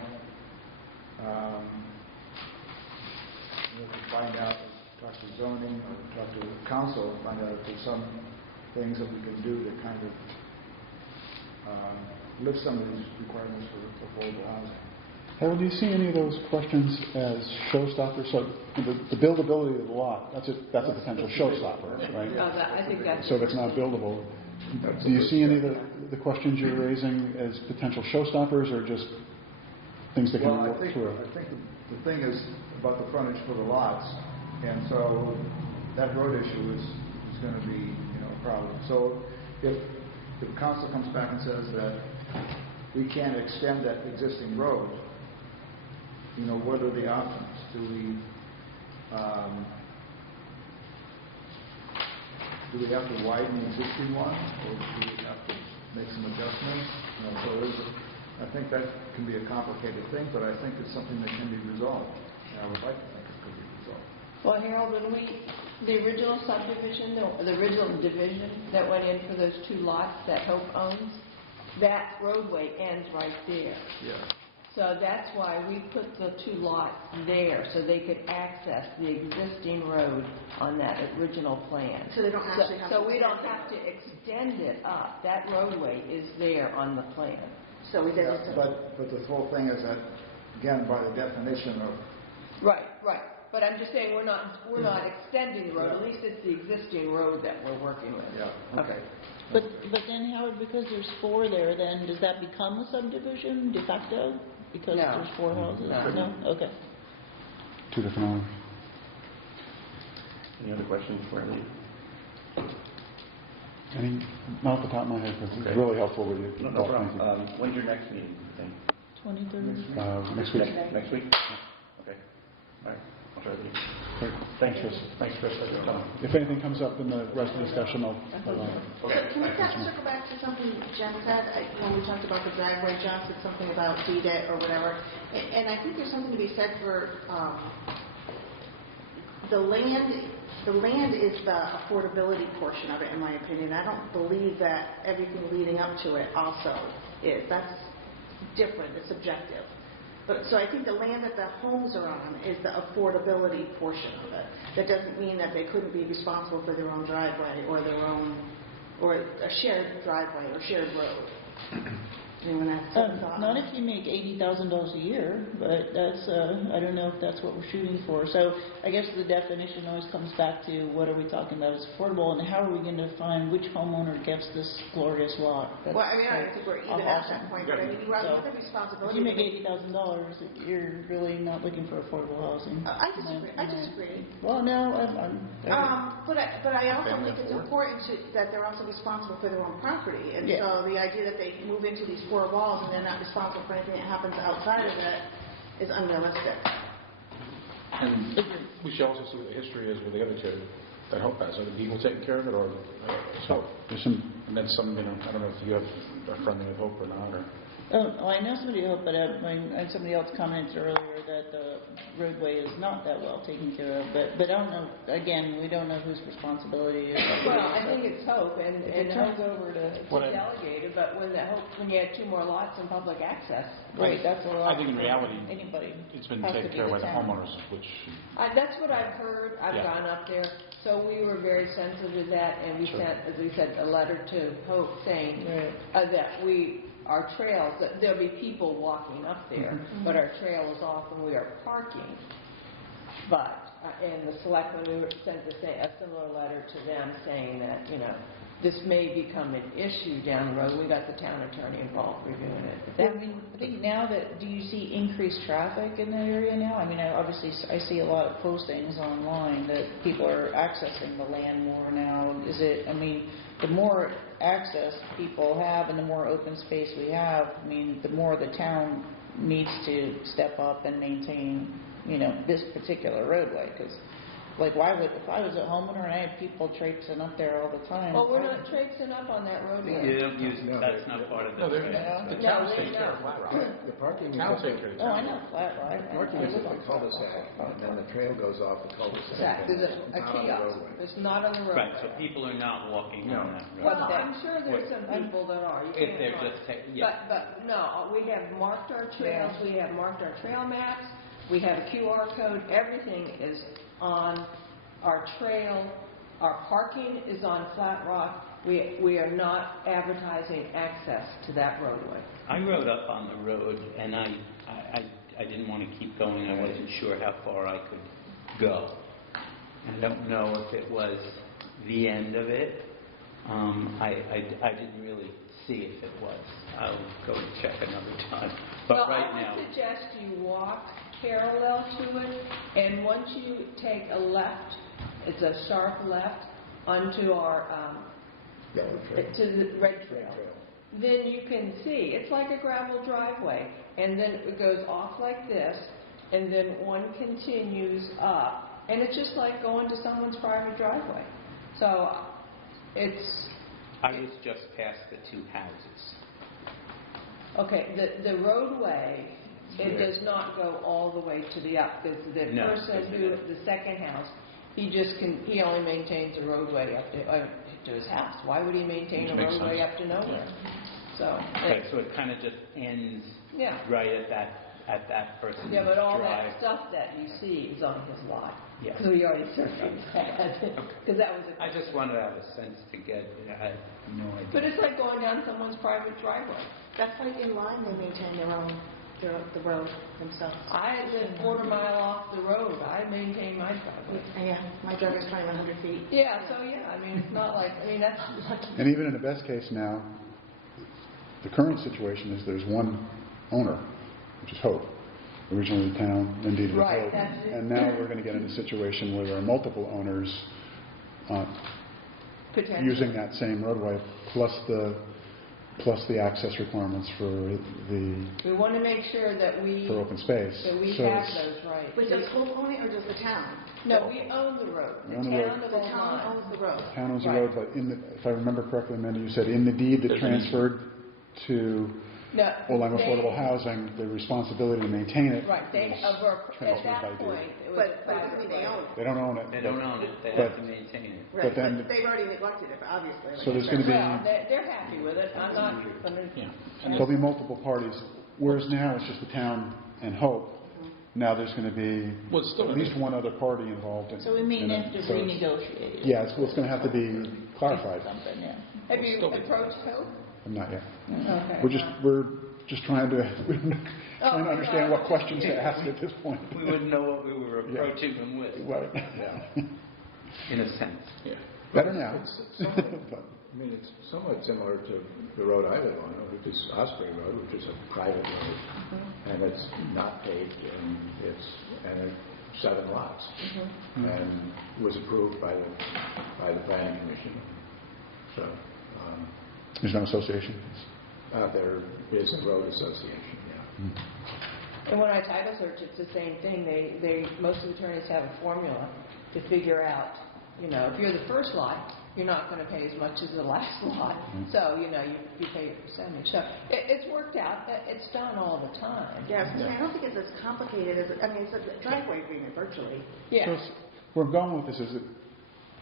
we have to find out, talk to zoning or talk to the council and find out if there's some things that we can do to kind of lift some of these requirements for affordable housing. Harold, do you see any of those questions as showstoppers? So the buildability of the lot, that's a potential showstopper, right? I think that's... So if it's not buildable, do you see any of the questions you're raising as potential showstoppers, or just things that can be worked through? I think the thing is about the frontage for the lots, and so that road issue is going to be a problem. So if council comes back and says that we can't extend that existing road, what are the options? Do we have to widen the existing one, or do we have to make some adjustments? I think that can be a complicated thing, but I think it's something that can be resolved. I would like to think it could be resolved. Well, Harold, the original subdivision, the original division that went in for those 2 lots that Hope owns, that roadway ends right there. Yeah. So that's why we put the two lots there, so they could access the existing road on that original plan. So they don't actually have to... So we don't have to extend it up. That roadway is there on the plan. So we did Yeah, it. but the whole thing is that, again, by the definition of, Right. But I'm just saying, we're not extending the road, at least it's the existing road that we're working with. yeah, okay. But then, Howard, because there's 4 there, then does that become a subdivision de facto? Because No. there's 4 houses? No. Okay. Two different owners. Any other questions before I leave? Not off the top of my head, but it's Okay. really helpful with you. No Paul, thank problem. When's your next meeting, you think? 23rd? you. Next week. Next week? Okay. All right. I'll try to leave. Great. Thanks, Chris. Thanks, Chris, for your time. If anything comes up in the rest of the discussion, I'll So can we circle back to something Jen said? When we talked about the driveway, John said something about deed it or whatever. And I think there's something to be said for the land. The land is the affordability portion of it, in my opinion. I don't believe that everything leading up to it also is. That's different. It's subjective. But so I think the land that the homes are on is the affordability portion of it. That doesn't mean that they couldn't be responsible for their own driveway or a shared driveway or shared road. Anyone have some thoughts? Not if you make $80,000 a year, but that's, I don't know if that's what we're shooting for. So I guess the definition always comes back to what are we talking about as affordable, and how are we going to find which homeowner gets this glorious lot? Well, I mean, I don't think we're even at that point, but I mean, you have the If responsibility. you make $80,000, you're really not looking for affordable housing. I disagree. Well, no, But I also think it's important that they're also responsible for their own property. And Yeah. so the idea that they move into these 4 walls and they're not responsible for anything that happens outside of it is unrealistic. And we should also see what the history is with the other two that Hope has. Are the people taking care of it, or so? There's some, And that's some, I don't know if you have a friendly with Hope or not, or... I know somebody, but somebody else commented earlier that the roadway is not that well taken care of. But I don't know. Again, we don't know whose responsibility it is. Well, I think it's Hope, and It it turns turns over to delegated, but when you had 2 more lots and public access, Right, that's a lot. I think in reality, Anybody. it's been has to taken be care of by the town. homeowners, which... that's what I've heard. I've Yeah. gone up there, so we were very sensitive to that, and we Sure. sent, as we said, a letter to Hope saying Right. that our trails, that there'll be people walking up there, but our trail is off and we are parking. But, and the selectmen, we sent a similar letter to them saying that, this may become an issue down the road. We got the town attorney involved reviewing it. But I mean, I think now that, do you see increased traffic in that area now? I mean, I see a lot of postings online that people are accessing the land more now. The more access people have and the more open space we have, the more the town needs to step up and maintain, this particular roadway. Because, if I was a homeowner and I had people traipsing up there all the time. Well, we're not traipsing up on that roadway. You don't use, that's not part of the... The town takes care of Flat Rock. The parking is Town takes care of the Oh, I town. know, Flat Rock. parking is at the cul-de-sac, and then the trail goes off the cul-de-sac. There's a Not on the kiosk. roadway. It's not on the roadway. Right, so people are not walking on that road. Well, I'm sure there's some people that are. You If can't they're lie. just taking, yeah. But no, we have marked our trails, we have marked our trail maps, we have a QR code, everything is on our trail, our parking is on Flat Rock. We are not advertising access to that roadway. I rode up on the road, and I didn't want to keep going. I wasn't sure how far I could go. I don't know if it was the end of it. I didn't really see if it was. I'll go and check another time. But right now... I would suggest you walk parallel to it, and once you take a left, it's a sharp left, onto our, to the red trail. Then you can see, it's like a gravel driveway, and then it goes off like this, and then one continues up, and it's just like going to someone's private driveway. So it's... I was just past the 2 houses. Okay, the roadway, it does not go all the way to the up. The No, person who, the second house, he only maintains a roadway up to his house. Why would he maintain Which a makes roadway sense. up to nowhere? So, Okay, so it kind of just ends yeah. right at that at that person's Yeah, but all drive. that stuff that you see is on his lot. Yeah. So we already surveyed that. Because that was a... I just wanted to have a sense to get, I have no idea. But it's like going down someone's private driveway. That's like in line, they maintain the road themselves. I live a quarter mile off the road. I maintain my driveway. Yeah, my driveway's 2,100 feet. Yeah, so yeah, I mean, it's not like, I mean, that's lucky. And even in the best case now, the current situation is there's one owner, which is Hope. Originally the town, then deeded to Right, Hope. that's it. And now we're going to get in a situation where there are multiple owners Potentially. using that same roadway, plus the access requirements for We want to make sure that we open space. have it's- those rights. Wait, does Hope own it or does the town? No, we own the road. We The own the road. town of The Old town Lyme. owns the road. Town owns the Right. road, but if I remember correctly, Amanda, you said in the deed that There's an transferred to No, Old Lyme they- Affordable Housing, the responsibility to maintain it. Right, they, is at transferred by that deed. point, it was But a it doesn't private mean they way. own it. They don't own it. They don't own it, they But- have to maintain it. Right, then- but they've already neglected it, obviously. like So I there's said. going to be, Well, they're happy with it. I'm not going to... Yeah. there'll be multiple parties, whereas now it's just the town and Hope. Now there's going to be Well, it's still at least one other party involved. So we may in it. have to So it's- renegotiate it. Yeah, it's going to have to be clarified. Something, yeah. Have you approached Hope? Not yet. Okay. We're just trying to Oh, understand what questions to ask at this point. We wouldn't know what we were approaching them with, Right. in a sense. Yeah. Better now. It's somewhat- But- I mean, it's somewhat similar to the road I live on, which is Osprey Road, which is a private road, and it's not paved, and it's 7 lots, and was approved by the planning commission. So There's no association? there is a road association. Yeah. And when I title search, it's the same thing. Most of the attorneys have a formula to figure out, if you're the first lot, you're not going to pay as much as the last lot. So, you pay a percentage. So it's worked out. It's done all the time. Yeah, I don't think it's as complicated as, it's a driveway agreement virtually. Yeah. So where I'm going with this is that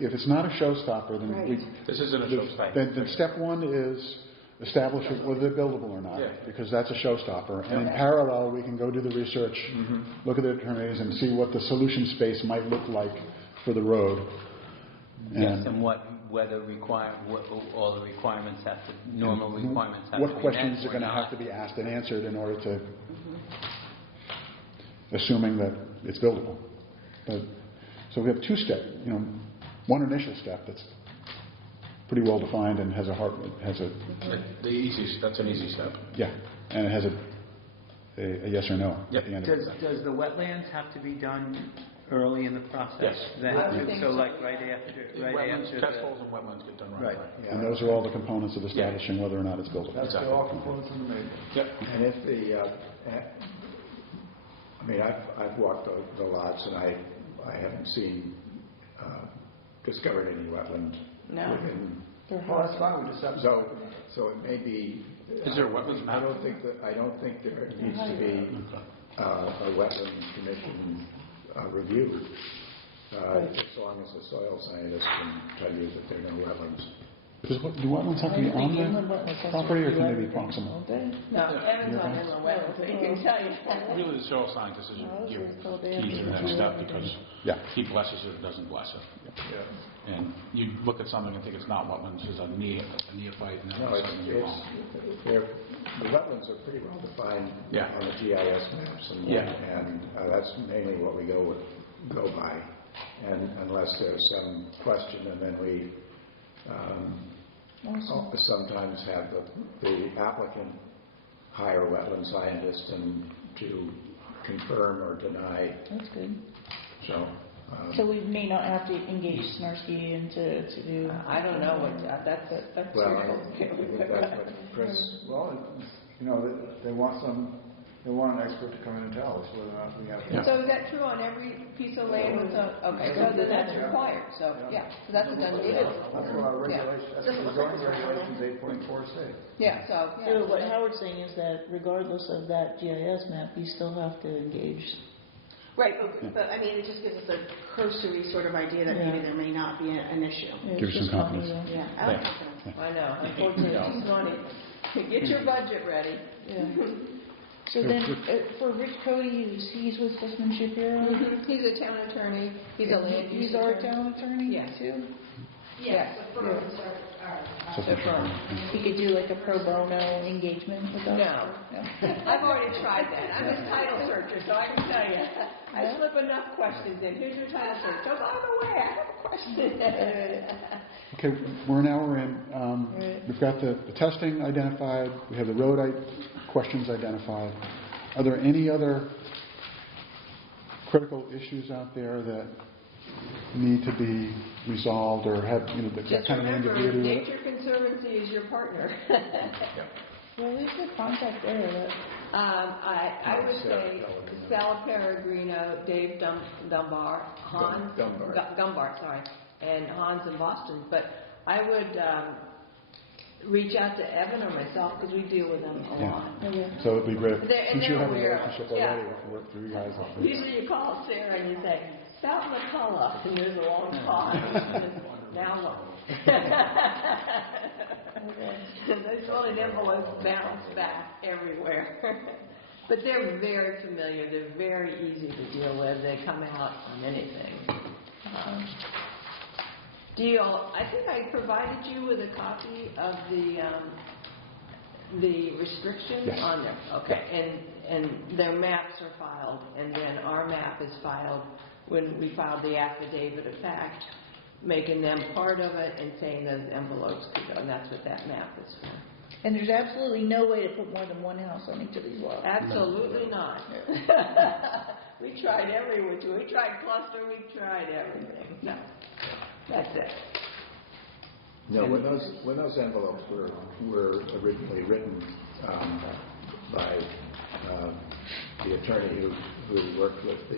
if it's not a showstopper, then Right. This isn't a showstopper. then step one is establish whether they're buildable or not, Yeah. because that's a showstopper. And in parallel, we can go do the research, look at the attorneys, and see what the solution space might look like for the road. Yes, and whether all the requirements have to, normal requirements have to be met. What questions are or going to not. have to be asked and answered in order to, assuming that it's buildable. So we have two-step, one initial step that's pretty well defined and has The easiest, that's an easy step. yeah, and it has a yes or no Yep. at the end of it. Does the wetlands have to be done early in the process? Yes. Then, I would think so so. like right after Wetlands, the... test holes and wetlands get done right Right. away. And those are all the components of establishing whether or not it's buildable. That's all components in the main. Yep. And if I've walked the lots, and I haven't discovered any wetland No. within. Well, that's fine, we just have to. So it may be. Is there a wetlands map? I don't think there needs to be a wetland commission review, as long as the soil scientist can tell you that there are no wetlands. Do wetlands have to be on the property, or can they be proximal? No, Evan's on inland wetlands, so he can tell you. Really, the soil scientist is your called key to the next step, because Yeah. he blesses it or doesn't bless it. And you look at something and think it's not wetlands, it's a neophyte, and then No, all of a sudden you're wrong. the wetlands are pretty well defined Yeah. on the GIS maps, and that's mainly what we go by, and unless there's some question, and then we sometimes have the applicant hire a wetland scientist and to confirm or deny. That's good. So. So we may not have to engage Snarsky to do... I don't know what, that's Well, your I think that's what Chris. Well, they want an expert to come in and tell us whether or not we have. So is that true on every piece of land with a, okay, so then that's required, so, so that's a done deal. That's what our regulations, that's what the zoning regulations 8.4 say. Yeah, so, So what Howard's saying is that regardless of that GIS map, you still have to engage. Right, but it just gives us a cursory sort of idea that maybe there may not be an issue. It's Give you just some confidence. money, Yeah, I like confidence. I know, unfortunately, it's money. Get your budget ready. Yeah. So then, for Rich Cody, he's with Sussman Shapiro? He's a town attorney, he's a land use He's our attorney. town attorney, Yes. too? Yes. So- He could do like a pro bono engagement with us? No. I've already tried that. I'm a title searcher, so I can tell you. I slip enough questions in. Here's your title search. Oh, by the way, I have a question. Okay, we're an hour in. We've got the testing identified. We have the road questions identified. Are there any other critical issues out there that need to be resolved or have, that Just kind of remember, ambiguity with it? Nature Conservancy is your partner. Well, who's the contact there? I would say Sal Peregrino, Dave Dunbar, Hans Gumbar, sorry, and Hans in Boston. But I would reach out to Evan or myself because we deal with them a lot. So it'd be great if, They're- since you they're have a aware. relationship Yeah. already, we can work through you guys. Usually you call Sarah and you say, Sal McCullough, and there's a long pause. Now what? Those little envelopes bounce back everywhere. But they're very familiar. They're very easy to deal with. They come out on anything. I think I provided you with a copy of the restrictions Yes. on there. Okay. And their maps are filed, and then our map is filed when we filed the affidavit of fact, making them part of it and saying those envelopes could go, and that's what that map is for. And there's absolutely no way to put more than one house on each of these lots. Absolutely not. We tried every which way. We tried cluster, we tried everything. No, that's it. No, when those envelopes were originally written by the attorney who worked with the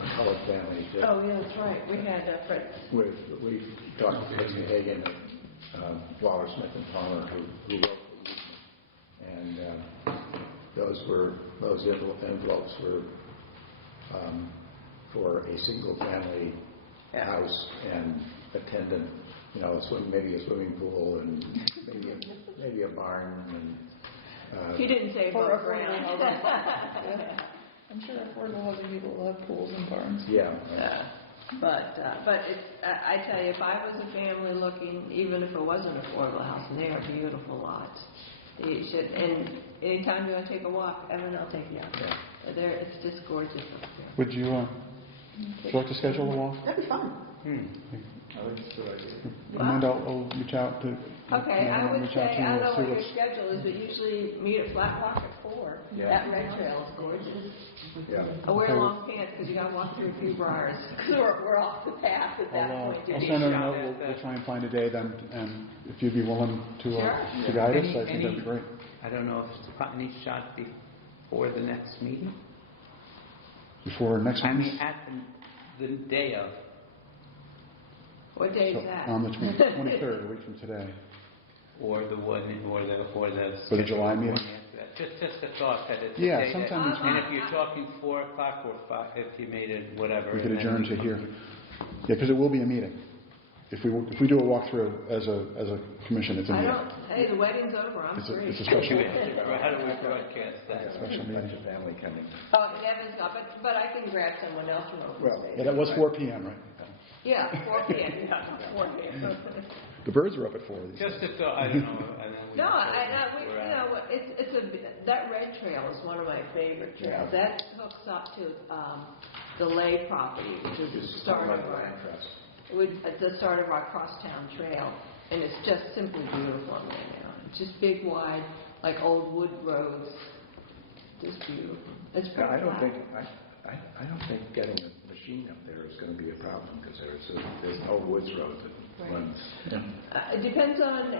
McCullough family. Oh, yeah, that's right. We had Fred. We talked to Mr. Hagan, Waller, Smith, and Palmer, who wrote the easement. And those envelopes were for a single family house and attendant, maybe a swimming pool and maybe a barn and. He didn't say For above affordable ground. housing. I'm sure affordable housing people will have pools and barns. Yeah. But it's, I tell you, if I was a family looking, even if it was an affordable house, and they are beautiful lots. You should, and anytime you want to take a walk, Evan, I'll take you out there. It's just gorgeous up there. Would you like to schedule a walk? That'd be fun. Amanda, I'll reach out to. Okay, I would reach out say, to you I and don't know see what your what's- schedule is, but usually meet at Flat Rock at 4. Yeah. That red trail is gorgeous. Yeah. I wear Okay. long pants because you got to walk through a few briars. We're off the path at that point. I'll send her a note. We'll try and find a day then, and if you'd be willing to guide us, I think that'd be great. I don't know if it's any shot before the next meeting. Before next I meeting? mean, at the day of. What day is that? On the 23rd, a week from today. Or the one, or the For the July meeting? Just a thought that it's. Yeah, a day that- sometime between- And if you're talking 4 o'clock or 5, if you made it whatever. We could and then adjourn to here. Yeah, because it will be a meeting. If we do a walkthrough as a commission, it's a meeting. Hey, the wedding's over. I'm It's a free. special, How do we broadcast that? special meeting. Family coming. Oh, Evan's not, but I can grab someone else from open Well, space. Yeah, that was 4 p.m., right? Yeah, 4 p.m. Yeah, 4 p.m. The birds are up at 4. Just a thought, I don't know. And then we- No, that red trail is one of my favorite trails. That hooks up to the Lay property, which is the start of our crosstown trail, and it's just simply beautiful on there now. It's just big, wide, like old wood roads. Just beautiful. It's pretty I don't flat. think getting a machine up there is going to be a problem because there's no woods road that runs. It depends on.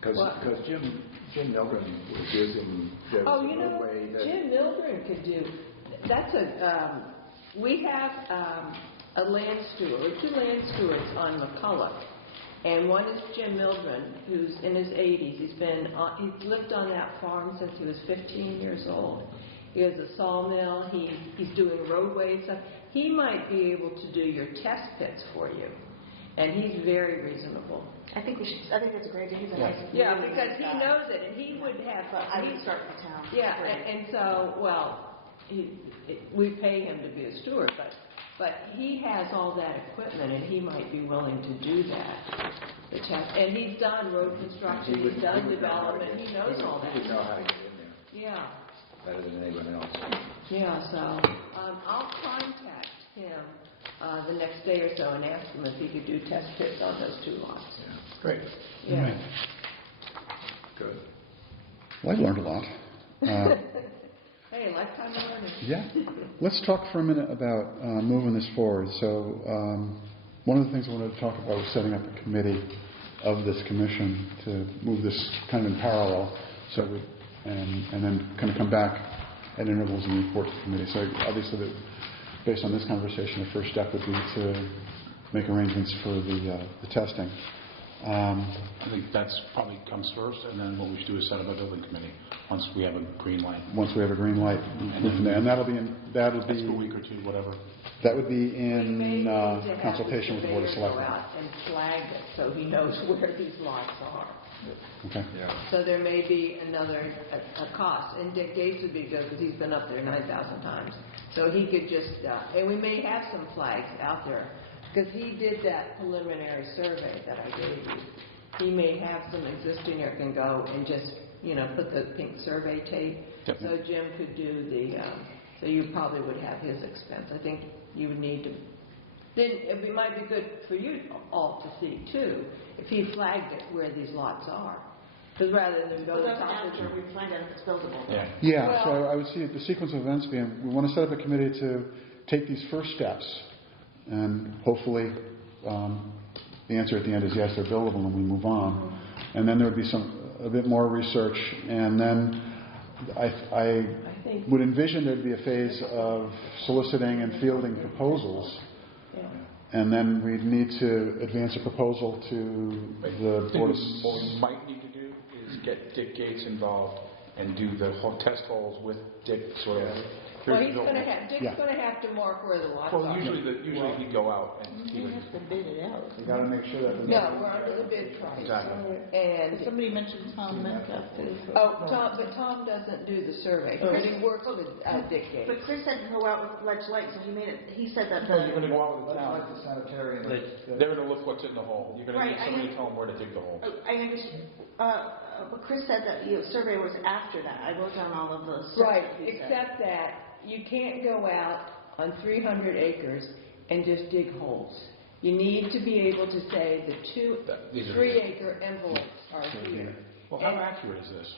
Because Jim Milgren was using the roadway that. Jim Milgren could do. That's we have a land steward, 2 land stewards on McCullough, and one is Jim Milgren, who's in his 80s. He's lived on that farm since he was 15 years old. He has a sawmill. He's doing roadway stuff. He might be able to do your test pits for you. And he's very reasonable. I think that's a great idea. He's a nice. Yeah, really because nice he guy. knows it, and he would have, But I would start with the town. yeah, Great. and so, well, we pay him to be a steward, but he has all that equipment, and he might be willing to do that. And he's done road construction, he's done development, he knows all that. He would know how to get in there Yeah, better than anyone else. yeah, so, I'll contact him, the next day or so and ask him if he could do test pits on those 2 lots. Yeah. Great. Yeah. Good. Well, I've learned a lot. Hey, lifetime learning. Yeah. Let's talk for a minute about moving this forward. So one of the things I wanted to talk about was setting up a committee of this commission to move this kind of in parallel, and then kind of come back at intervals and report to the committee. So obviously, based on this conversation, the first step would be to make arrangements for the testing. I think that's probably comes first, and then what we should do is set up a building committee once we have a green light. Once we have a green light, and that'll be That's for a week or two, whatever. that would be We may in need to have consultation with the Board of surveyor Selectmen. Go out and flag it so he knows where these lots are. Okay. Yeah. So there may be another a cost, and Dick Gates would be good because he's been up there 9,000 times. So he could just, and we may have some flags out there because he did that preliminary survey that I gave you. He may have some existing that can go and just, put the pink survey tape. Yep. So Jim could do so you probably would have his expense. I think you would need to, then it might be good for you all to see too, if he flagged it where these lots are. Because rather than go But to the that's top of after we find out if it's buildable. Yeah. Yeah, so Well- I would see the sequence of events being, we want to set up a committee to take these first steps, and hopefully the answer at the end is yes, they're buildable, and we move on. And then there would be a bit more research, and then I think, would envision there'd be a phase of soliciting and fielding proposals, yeah. and then we'd need to advance a proposal to the Board of... What we might need to do is get Dick Gates involved and do the whole test holes with Dick sort of. Well, Dick's Dick's going to have to mark where the lots Well, are. usually he'd go out and he You would. have to bid it out. You got to make sure that... No, we're under the bid price. Exactly. And, Somebody mentioned Tom Metcalf too. but Tom doesn't do the survey. He works with Dick Gates. But Chris had to go out with Ledge Light, so he said that No, you're the... going to go out with the town, like the sanitarian. They're going to look what's in the hole. You're going to Right, need somebody to tell them where to dig the hole. I understand, but Chris said that survey was after that. I wrote down all of those. Right, except that you can't go out on 300 acres and just dig holes. You need to be able to say the These are- 3-acre envelopes are here. Well, how accurate is this?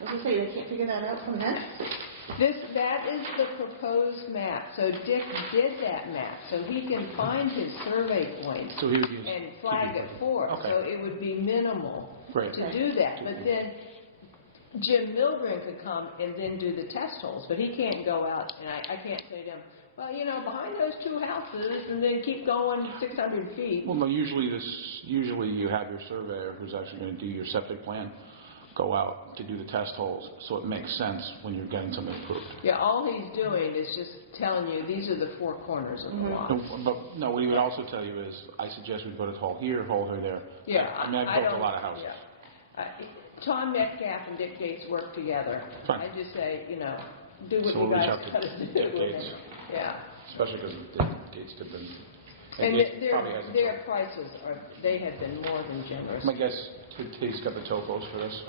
I was going to say, they can't figure that out from that? That is the proposed map. So Dick did that map, so he can find his survey points So he would use. and flag it for us. Okay. So it would be minimal Great. to do that. But then Jim Milgren could come and then do the test holes, but he can't go out, and I can't say to him, well, behind those 2 houses, and then keep going 600 feet. Well, no, usually you have your surveyor who's actually going to do your septic plan go out to do the test holes, so it makes sense when you're getting something approved. Yeah, all he's doing is just telling you, these are the 4 corners of the lot. No, what he would also tell you is, I suggest we put a hole here, there. Yeah, I mean, I've built a lot of houses. Yeah. Tom Metcalf and Dick Gates work together. Fine. I just say, do what So you we'll reach guys out to got to do. Dick Gates. Yeah. Especially because Gates did them. And Gates probably hasn't. their prices they have been more than generous. My guess, he's got the topos for this,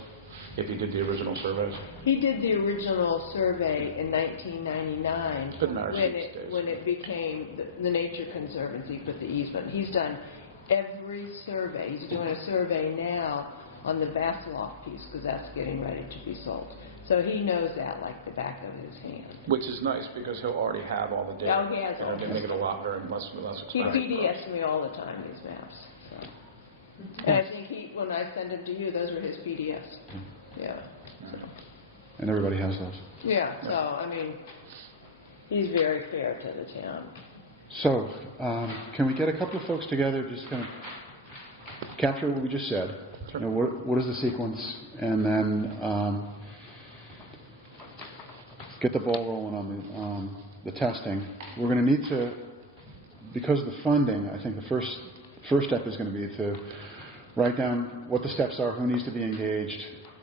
if he did the original surveys. He did the original survey in 1999 Doesn't matter these days. when it became the Nature Conservancy put the easement. He's done every survey. He's doing a survey now on the Vassiloff piece because that's getting ready to be sold. So he knows that like the back of his hand. Which is nice because he'll already have all the data. Oh, he has all And it'll make it a lot very less He expensive. PDFs me all the time, these maps. So. And I think when I send them to you, those are his PDFs. Yeah. So. And everybody has those. Yeah, so, he's very fair to the town. So, can we get a couple of folks together, just kind of capture what we just said? Sure. What is the sequence? And then get the ball rolling on the testing. We're going to need to, because of the funding, I think the first step is going to be to write down what the steps are, who needs to be engaged,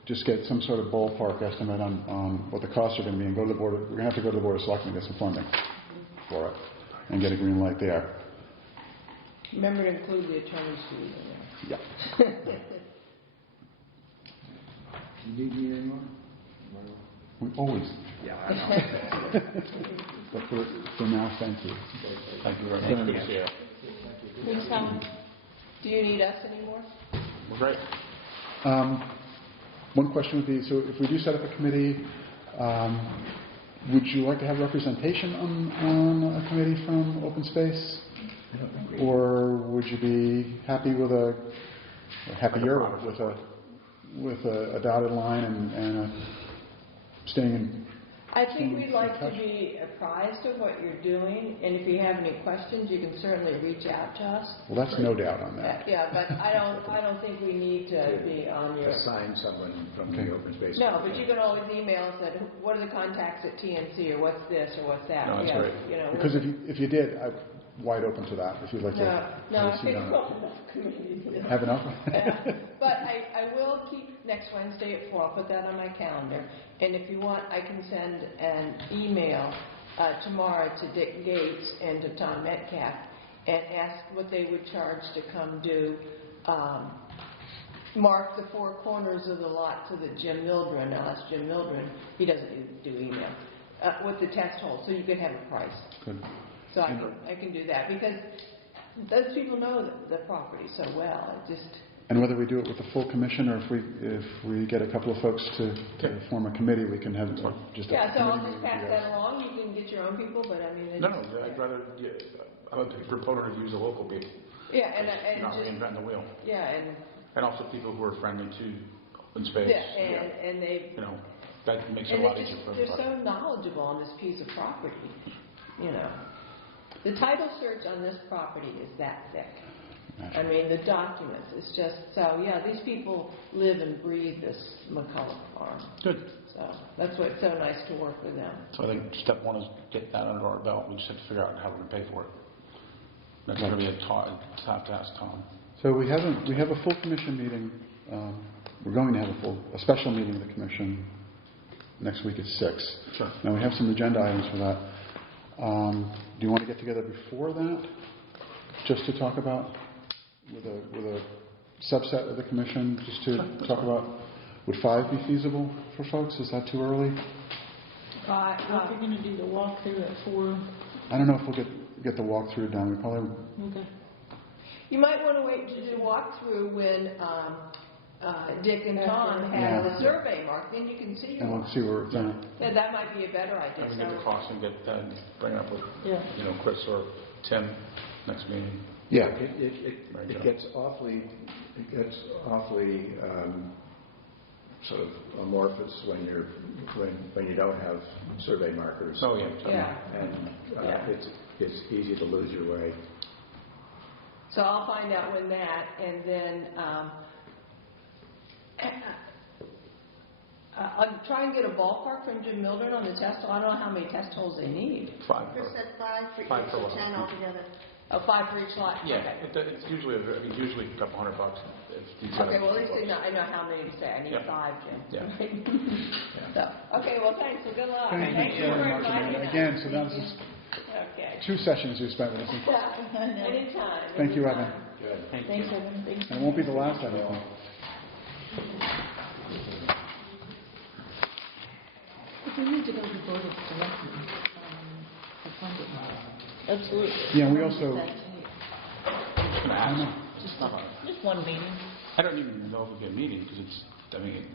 just get some sort of ballpark estimate on what the costs are going to be, and go to the board. We're going to have to go to the board of selectmen to get some funding for it, and get a green light there. Remember to include the attorney's fees in there. Yeah. You need me anymore? We always. Yeah, I know. But for now, thank you. Thank you very much. Yeah. Thanks, Helen. Do you need us anymore? Well, great. One question would be, so if we do set up a committee, would you like to have representation on a committee from open space? Or would you be happy with happier with a dotted line and staying in? I think we'd like to be apprised of what you're doing, and if you have any questions, you can certainly reach out to us. Well, that's no doubt on that. Yeah, but I don't think we need to be on your... Assign someone from the open space. No, but you can always email us at, what are the contacts at TNC, or what's this, or what's that. No, that's Yeah, great. you know, Because if you did, I'm wide open to that. If you'd like to No, have a I seat think on we'll it. have enough committee. Have enough? Yeah. But I will keep next Wednesday at 4. I'll put that on my calendar. And if you want, I can send an email tomorrow to Dick Gates and to Tom Metcalf and ask what they would charge to come do, mark the 4 corners of the lot to the Jim Mildren. Now, that's Jim Mildren. He doesn't do email. With the test hole, so you could have a price. Good. So I can do that, because those people know the property so well. It just... And whether we do it with the full commission, or if we get a couple of folks to form a committee, we can have just a Yeah, so I'll committee just meeting pass with you that guys. along. You can get your own people, but I mean... No, I'd rather, I'm a big proponent of use the local people. Yeah, and Not just... reinventing the wheel. Yeah, And also people who are friendly to open space. yeah, and they... You know, that makes it And a lot easier for they're everybody. so knowledgeable on this piece of property, you know. The title search on this property is that thick. I mean, the documents, it's just, so, yeah, these people live and breathe this McCulloch farm. Good. So that's why it's so nice to work with them. So I think step one is get that under our belt. We just have to figure out how we're going to pay for it. That's going to be a top task, Tom. So we have a full commission meeting. We're going to have a special meeting of the commission next week at 6. Sure. Now, we have some agenda items for that. Do you want to get together before that, just to talk about with a subset of the commission, just to talk about, would 5 be feasible for folks? Is that too early? What we're going to do the walkthrough at 4. I don't know if we'll get the walkthrough done. We probably... Okay. You might want to wait to do walkthrough when Dick and Tom have the survey marked, then you can see your And we'll see where it's at. Yeah, that might be a better idea. And we get the cost and bring it up with, Chris or Tim next meeting. Yeah. It gets awfully sort of amorphous when you don't have survey markers. Oh, yeah. Yeah. And it's easy to lose your way. So I'll find out when that, and then I'll try and get a ballpark from Jim Mildren on the test hole. I don't know how many test holes they need. 5 Chris said 5 for each, 5 per so lot. 10 altogether. Oh, 5 for each lot? Yeah, Okay. it's usually a couple $100. If these Okay, guys- well, at least I know how many to say. I need Yeah. 5, Jim. Yeah. So, okay, well, thanks, and good luck. Thank you very much, Amanda. Again, so that's just Okay. 2 sessions you spent with us. Yeah, anytime. Thank you, anytime. Evan. Thank Thanks, you. Evan. Thanks. And it won't be the last time, I think. If we need to go to the Board of Selectmen, for funding. Absolutely. Yeah, we also... Just one meeting. I don't even know if we get a meeting because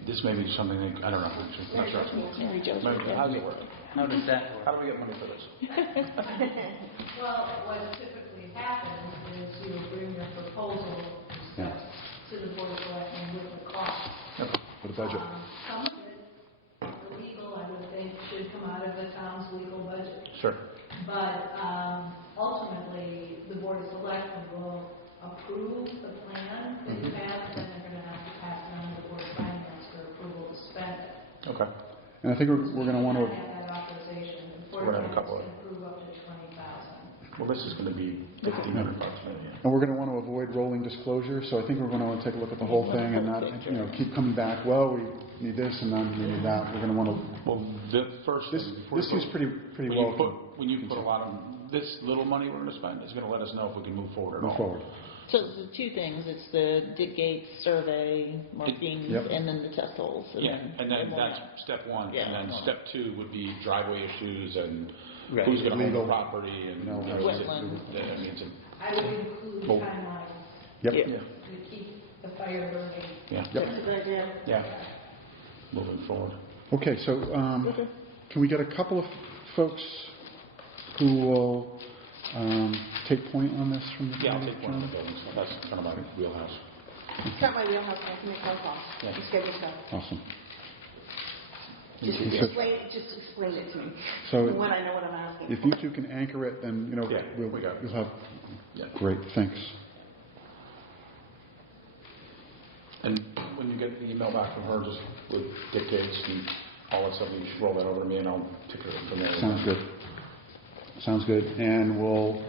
this may be something that, I don't know. Actually, I'm not sure. Reach out to Maybe- How does it work? How does that work? How do we get money for this? Well, what typically happens is you bring your proposal to the Board of Selectmen with the cost. For the budget. Some of it, the legal, I would think, should come out of the town's legal budget. Sure. But ultimately, the Board of Selectmen will approve the plan that you have, then they're going to have to pass it on to the Board of Finance for approval to spend it. Okay. And I think we're going to want to... Have that authorization. The Board We're of gonna have a couple Finance of- can approve up to $20,000. Well, this is going to be $1,500 maybe. And we're going to want to avoid rolling disclosure, so I think we're going to want to take a look at the whole thing and not, keep coming back, well, we need this and then we need that. We're going to want to, Well, the first this seems pretty well. when you put a lot of this little money we're going to spend is going to let us know if we can move forward at all. Move forward. So it's the two things, it's the dig gates, survey, markings, Yep. and then the test holes. Yeah, and then we'll that's know. step one. Yeah. And then step two would be driveway issues and Right. who's going to own the Legal. property and, No, is it- wetland. I mean, it's a- I would include Well- timelines Yep. Yeah. yeah, to keep the fire burning. yeah, That's a good idea. yeah, moving forward. Okay, so can we get a couple of folks who will take point on this from the Yeah, I'll committee? take one of the buildings. That's kind of my wheelhouse. It's not my wheelhouse, I can make phone calls, Yeah. and schedule stuff. Awesome. Just Okay. explain it to me, So when I know what I'm asking. if you two can anchor it, then, Yeah, we got it. you'll have, Yeah. great, thanks. And when you get the email back from her, just with dictates and all that stuff, you should roll that over to me and I'll take it from there. Sounds good. Sounds good. And we'll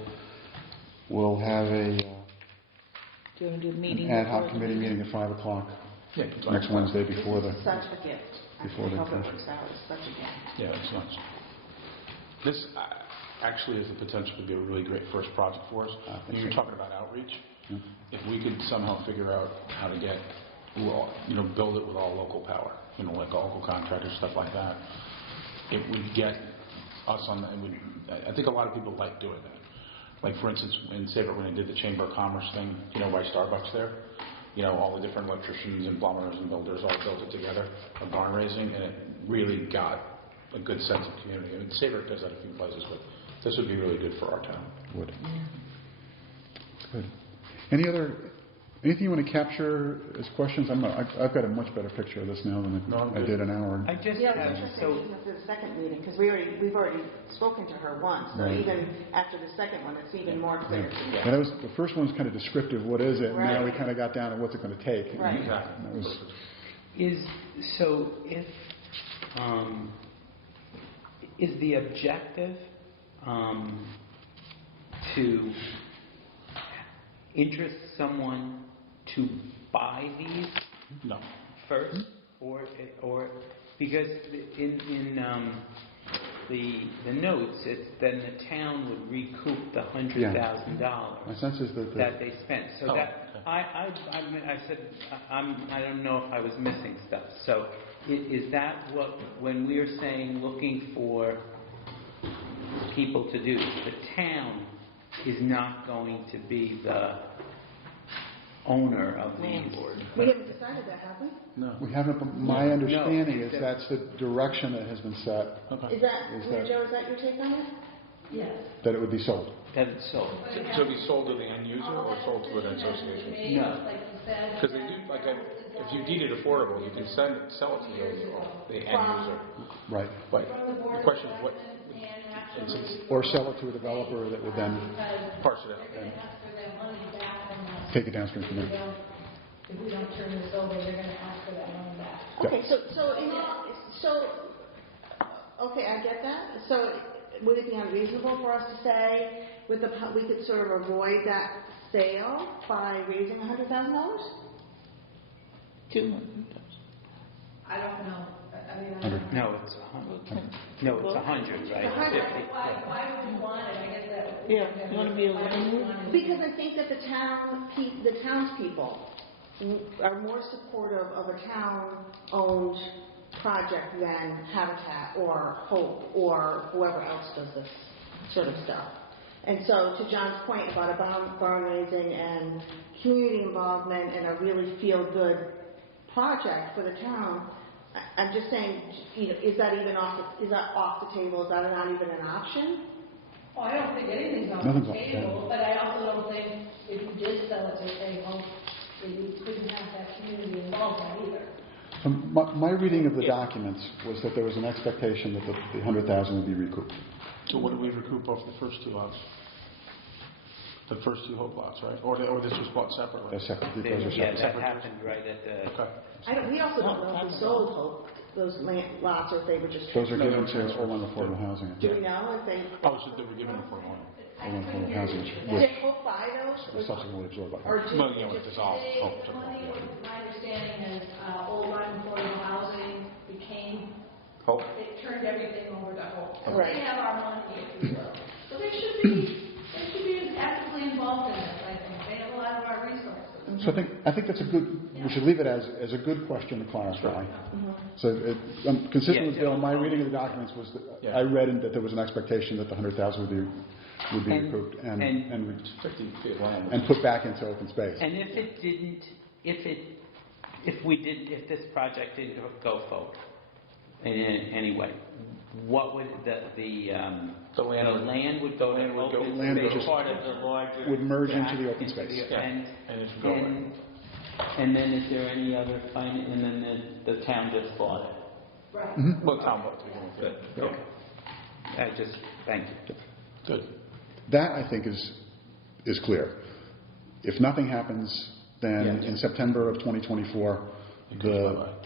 have Do you want to do a meeting? an ad hoc before the committee meeting at 5 o'clock Yeah, next Wednesday before the, This is such a gift. before I the hope it conference. works out, it's such a gift. Yeah, it's nice. This actually has the potential to be a really great first project for us. I think You were so. talking about outreach. Yeah. If we could somehow figure out how to get, build it with all local power, like local contractors, stuff like that, it would get us on, I think a lot of people like doing that. Like, for instance, in Sabre, when I did the Chamber of Commerce thing, by Starbucks there, all the different electricians and plumbers and builders all built it together, a barn raising, and it really got a good sense of community. I mean, Sabre does that a few places, but this would be really good for our town. Would. Good. Anything you want to capture as questions? I've got a much better picture of this now than No, I'm I good. did an hour. I just Yeah, have, it's interesting, so, even after the second meeting, because we've already spoken to her once, so Right. even after the second one, it's even more clear to me. And that was, the first one was kind of descriptive, what is it? Now Right. we kind of got down to what's it going to take. Right. Exactly. And that was, is the objective to interest someone to buy these No. first, or because in the notes, it's then the town would recoup the $100,000 my sense is that that they spent. So Oh, that okay. I said I don't know if I was missing stuff. So is that what, when we're saying looking for people to do, the town is not going to be the owner of these? We haven't decided that, have we? No. we haven't, but my understanding is it's a- that's the direction that has been set, Okay. Is that, Is that- Joe, is that your take on it? Yes. that it would be sold. That it's sold. So it'd be sold to the end user or sold to an association? No. Like you said. Because they do, if you deed it affordable, you can sell it to the end user. Right. But From the board the of question is what, Selectmen and actually. Or sell it to a developer that would then Because parse it out. they're gonna ask for their money back on us. take it downstream from If we there. don't, if we don't turn this over, they're gonna ask for that money back. Okay, okay, I get that. So would it be unreasonable for us to say we could sort of avoid that sale by raising $100,000? $200,000. I don't know. I mean, I don't know. No, it's 100. No, it's 100, right? 100. 50. Why would you want it? I guess that. Yeah, you want to be a Why would you landlord? want it? Because I think that the townspeople are more supportive of a town-owned project than Habitat or Hope or whoever else does this sort of stuff. And so, to John's point about a barn raising and community involvement and a really feel-good project for the town, I'm just saying, is that off the table? Is that not even an option? Well, I don't think anything's on Nothing's the off the table, table. but I also don't think if you did sell it to say, oh, that you couldn't have that community involvement either. So my reading of the documents was that there was an expectation that the $100,000 would be recouped. So what do we recoup off the first two lots? The first two Hope lots, right? Or this was bought separately? They're separate. Those are Yeah, separate. that happened right at the. Okay. We also don't know if we sold Hope. those lots, or if they were just... Those are given to Old Affordable Housing. Do we know if they... Oh, so they were given for one. Old Affordable Housing, Did which they both buy those? was subsequently absorbed by. Or Well, yeah, when it dissolved. They, Oh, the took money, off, yeah. my understanding is, Old Lyme Affordable Housing became, Hope. it turned everything over to Hope. So Right. they have our money, if you will. So they should be actively involved in this, I think. They have a lot of our resources. So I think that's a good, we should leave it as a good question to clarify. So consistent with Bill, my reading of the documents was that I read in that there was an expectation that the 100,000 would be recouped and put back into open space. And if it didn't, if this project didn't go forward in any way, what would the land would go to open land would space, just- part of the larger... would merge into the open space. And then is there any other and then the town just bought it? Right. Well, town vote. Good, okay. Thank you. Good. That, I think, is clear. If nothing happens, then in September of 2024,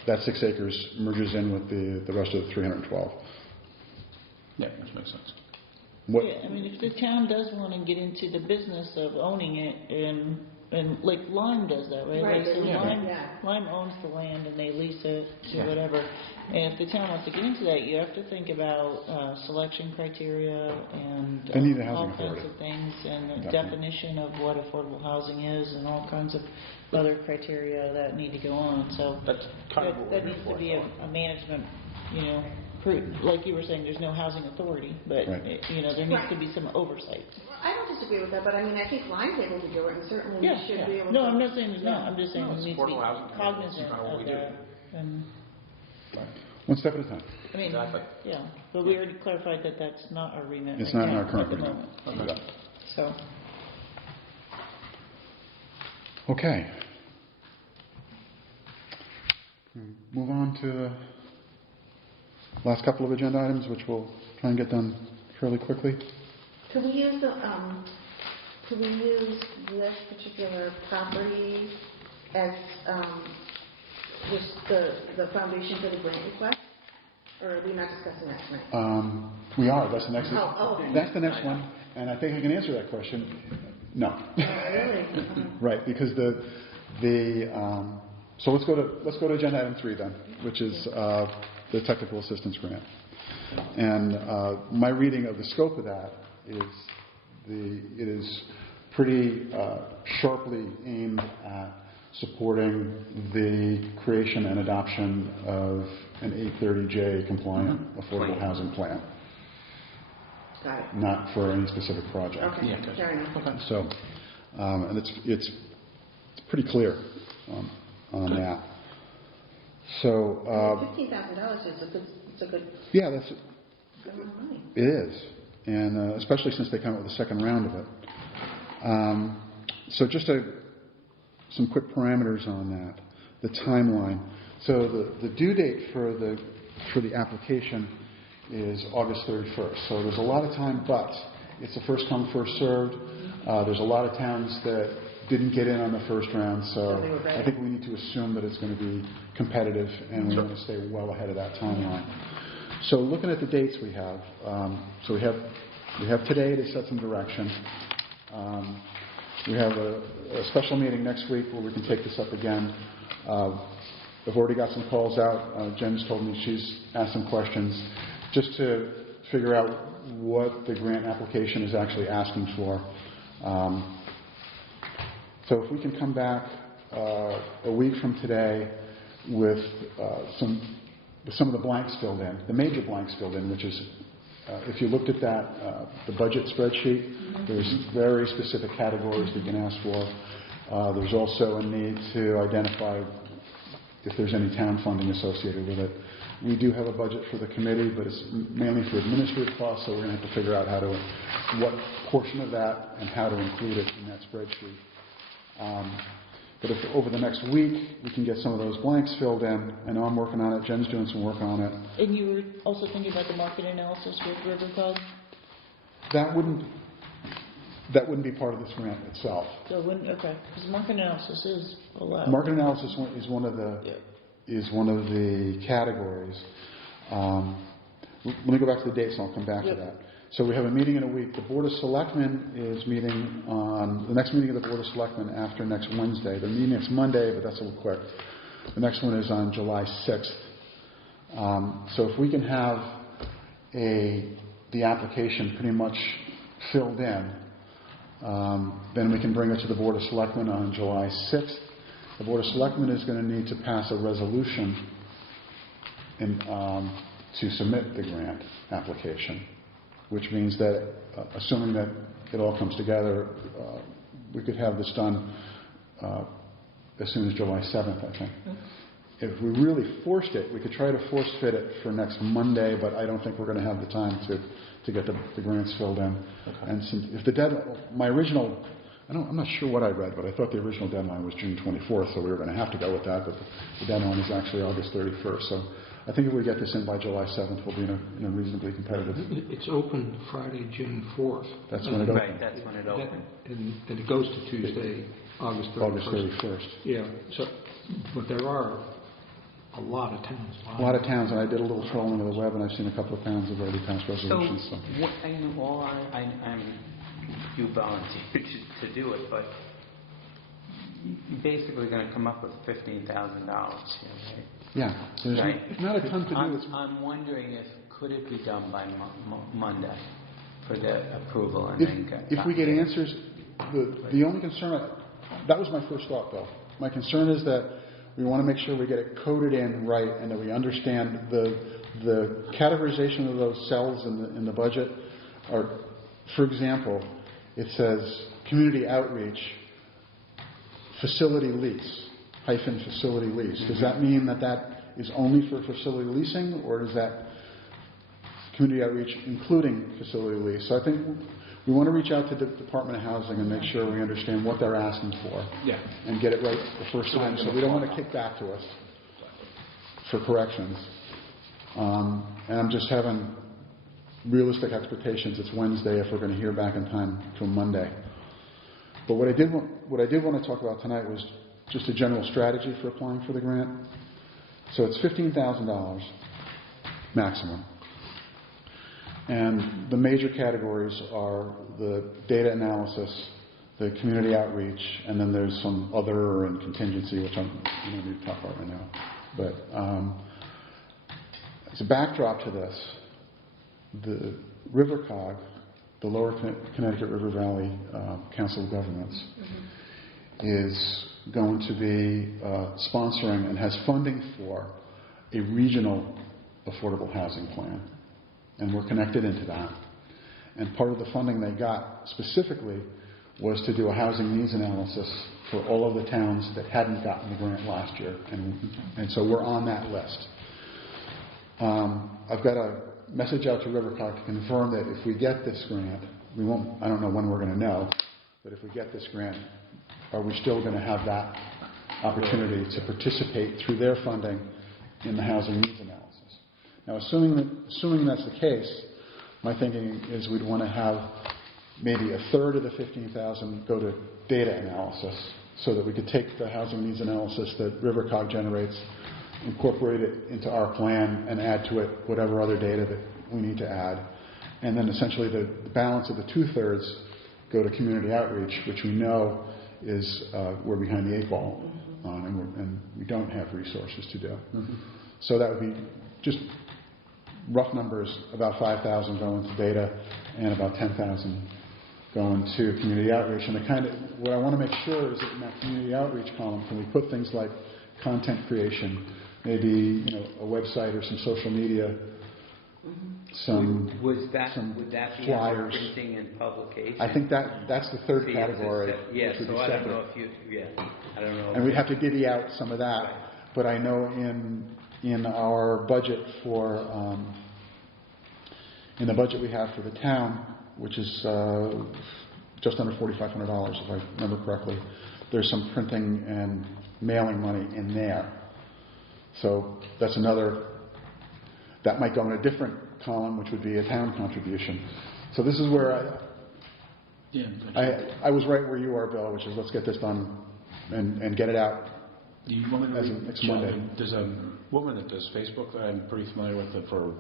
that 6 acres merges in with the rest of the 312. Yeah, which makes sense. What, Yeah, I mean, if the town does want to get into the business of owning it, and like Lime does that, right? Right, Like, so yeah. Lime owns the land and they lease it to Yeah. whatever. And if the town wants to get into that, you have to think about selection criteria and They need a all housing kinds authority. of things, and the Definitely. definition of what affordable housing is, and all kinds of other criteria that need to go on. So That's kind of what we're that here needs for. to be a management, like you were saying, there's no housing authority, but Right. there needs to be some oversight. Well, I don't disagree with that, but I mean, I think Lime's able to do it, and certainly we Yeah, should be able to... No, I'm not saying there's not. I'm just saying No, we it's need to be affordable housing. cognizant It's kind of what of we do. that. And one step at a time. I mean, Exactly. yeah, but we already clarified that that's not our remit. It's right not in our now current at the remit. moment. Okay. So, Okay. Move on to the last couple of agenda items, which we'll try and get done fairly quickly. Could we use this particular property as just the foundation for the grant request? Or are we not discussing that tonight? We are. That's the next. Oh, okay. That's the next one, and I think I can answer that question. No. Really? Right, because so let's go to agenda item 3 then, which is the technical assistance grant. And my reading of the scope of that is it is pretty sharply aimed at supporting the creation and adoption of an 830J compliant affordable housing plan, Got it. not for any specific project. Okay, Yeah, fair enough. So, and it's pretty clear on that. So, $15,000 is a good yeah, that's amount of money. it is, and especially since they come up with a second round of it. So just some quick parameters on that. The timeline. So the due date for the application is August 31st. So there's a lot of time, but it's a first come, first served. There's a lot of towns that didn't get in on the first round, so they were ready. I think we need to assume that it's going to be competitive, and we want to stay well ahead of that timeline. So looking at the dates we have, so we have today to set some direction. We have a special meeting next week where we can take this up again. I've already got some calls out. Jen's told me she's asked some questions just to figure out what the grant application is actually asking for. So if we can come back a week from today with some of the blanks filled in, the major blanks filled in, which is if you looked at that, the budget spreadsheet, there's very specific categories that you can ask for. There's also a need to identify if there's any town funding associated with it. We do have a budget for the committee, but it's mainly for administrative costs, so we're going to have to figure out what portion of that and how to include it in that spreadsheet. But if over the next week we can get some of those blanks filled in, I know I'm working on it, Jen's doing some work on it. and you were also thinking about the market analysis with RiverCog? That wouldn't be part of this grant itself. So when, okay, because market analysis is a lot. Market analysis is one of is one of the categories. Let me go back to the dates and I'll come back to that. So we have a meeting in a week. The Board of Selectmen is meeting on, the next meeting of the Board of Selectmen after next Wednesday. They're meeting next Monday, but that's a little quick. The next one is on July 6th. So if we can have the application pretty much filled in, then we can bring it to the Board of Selectmen on July 6th. The Board of Selectmen is going to need to pass a resolution to submit the grant application, which means that, assuming that it all comes together, we could have this done as soon as July 7th, I think. If we really forced it, we could try to force fit it for next Monday, but I don't think we're going to have the time to get the grants filled in. Okay. And since, if the deadline, my original, I'm not sure what I read, but I thought the original deadline was June 24th, so we were going to have to go with that, but the deadline is actually August 31st. So I think if we get this in by July 7th, we'll be in a reasonably competitive. It's open Friday, June 4th. That's when it opens. Right, that's when it opened. And it goes to Tuesday, August 31st. August 31st. Yeah, so, but there are a lot of towns. A lot of towns, and I did a little trolling of the web, and I've seen a couple of towns have already passed resolutions. So, what, you volunteered to do it, but you're basically going to come up with $15,000 here, right? Yeah, there's Right. not a ton to do. I'm wondering if could it be done by Monday for the approval and then If we get answers, the only concern, that was my first thought, Bill. My concern is that we want to make sure we get it coded in right and that we understand the categorization of those cells in the budget. Or, for example, it says community outreach, facility lease, -facility lease. Does that mean that is only for facility leasing, or is that community outreach including facility lease? So I think we want to reach out to the Department of Housing and make sure we understand what they're asking for and get it right the first time, so we don't want to kick back to us for corrections. And I'm just having realistic expectations. It's Wednesday if we're going to hear back in time till Monday. But what I did want to talk about tonight was just a general strategy for applying for the grant. So it's $15,000 maximum. And the major categories are the data analysis, the community outreach, and then there's some other and contingency, which I don't need to talk about right now. But as a backdrop to this, the RiverCog, the Lower Connecticut River Valley Council of Governments, is going to be sponsoring and has funding for a regional affordable housing plan. And we're connected into that. And part of the funding they got specifically was to do a housing needs analysis for all of the towns that hadn't gotten the grant last year. And so we're on that list. I've got a message out to RiverCog to confirm that if we get this grant, I don't know when we're going to know, but if we get this grant, are we still going to have that opportunity to participate through their funding in the housing needs analysis? Now, assuming that's the case, my thinking is we'd want to have maybe a third of the $15,000 go to data analysis so that we could take the housing needs analysis that RiverCog generates, incorporate it into our plan, and add to it whatever other data that we need to add. And then essentially the balance of the 2/3 go to community outreach, which we know is we're behind the 8 ball on, and we don't have resources to do. So that would be just rough numbers, about 5,000 going to data and about 10,000 going to community outreach. And what I want to make sure is that in that community outreach column, can we put things like content creation, maybe a website or some social media, some would that be flyers, printing and publication? I think that's the third category. Yeah, which would so be I don't separate. know I don't know. And we'd have to divvy out some of that. Right. But I know in our budget in the budget we have for the town, which is just under $4,500, if I remember correctly, there's some printing and mailing money in there. So that's that might go in a different column, which would be a town contribution. So this is where I was right where you are, Bill, which is let's get this done and get it out The woman as of next Monday. There's a woman that does Facebook that I'm pretty familiar with for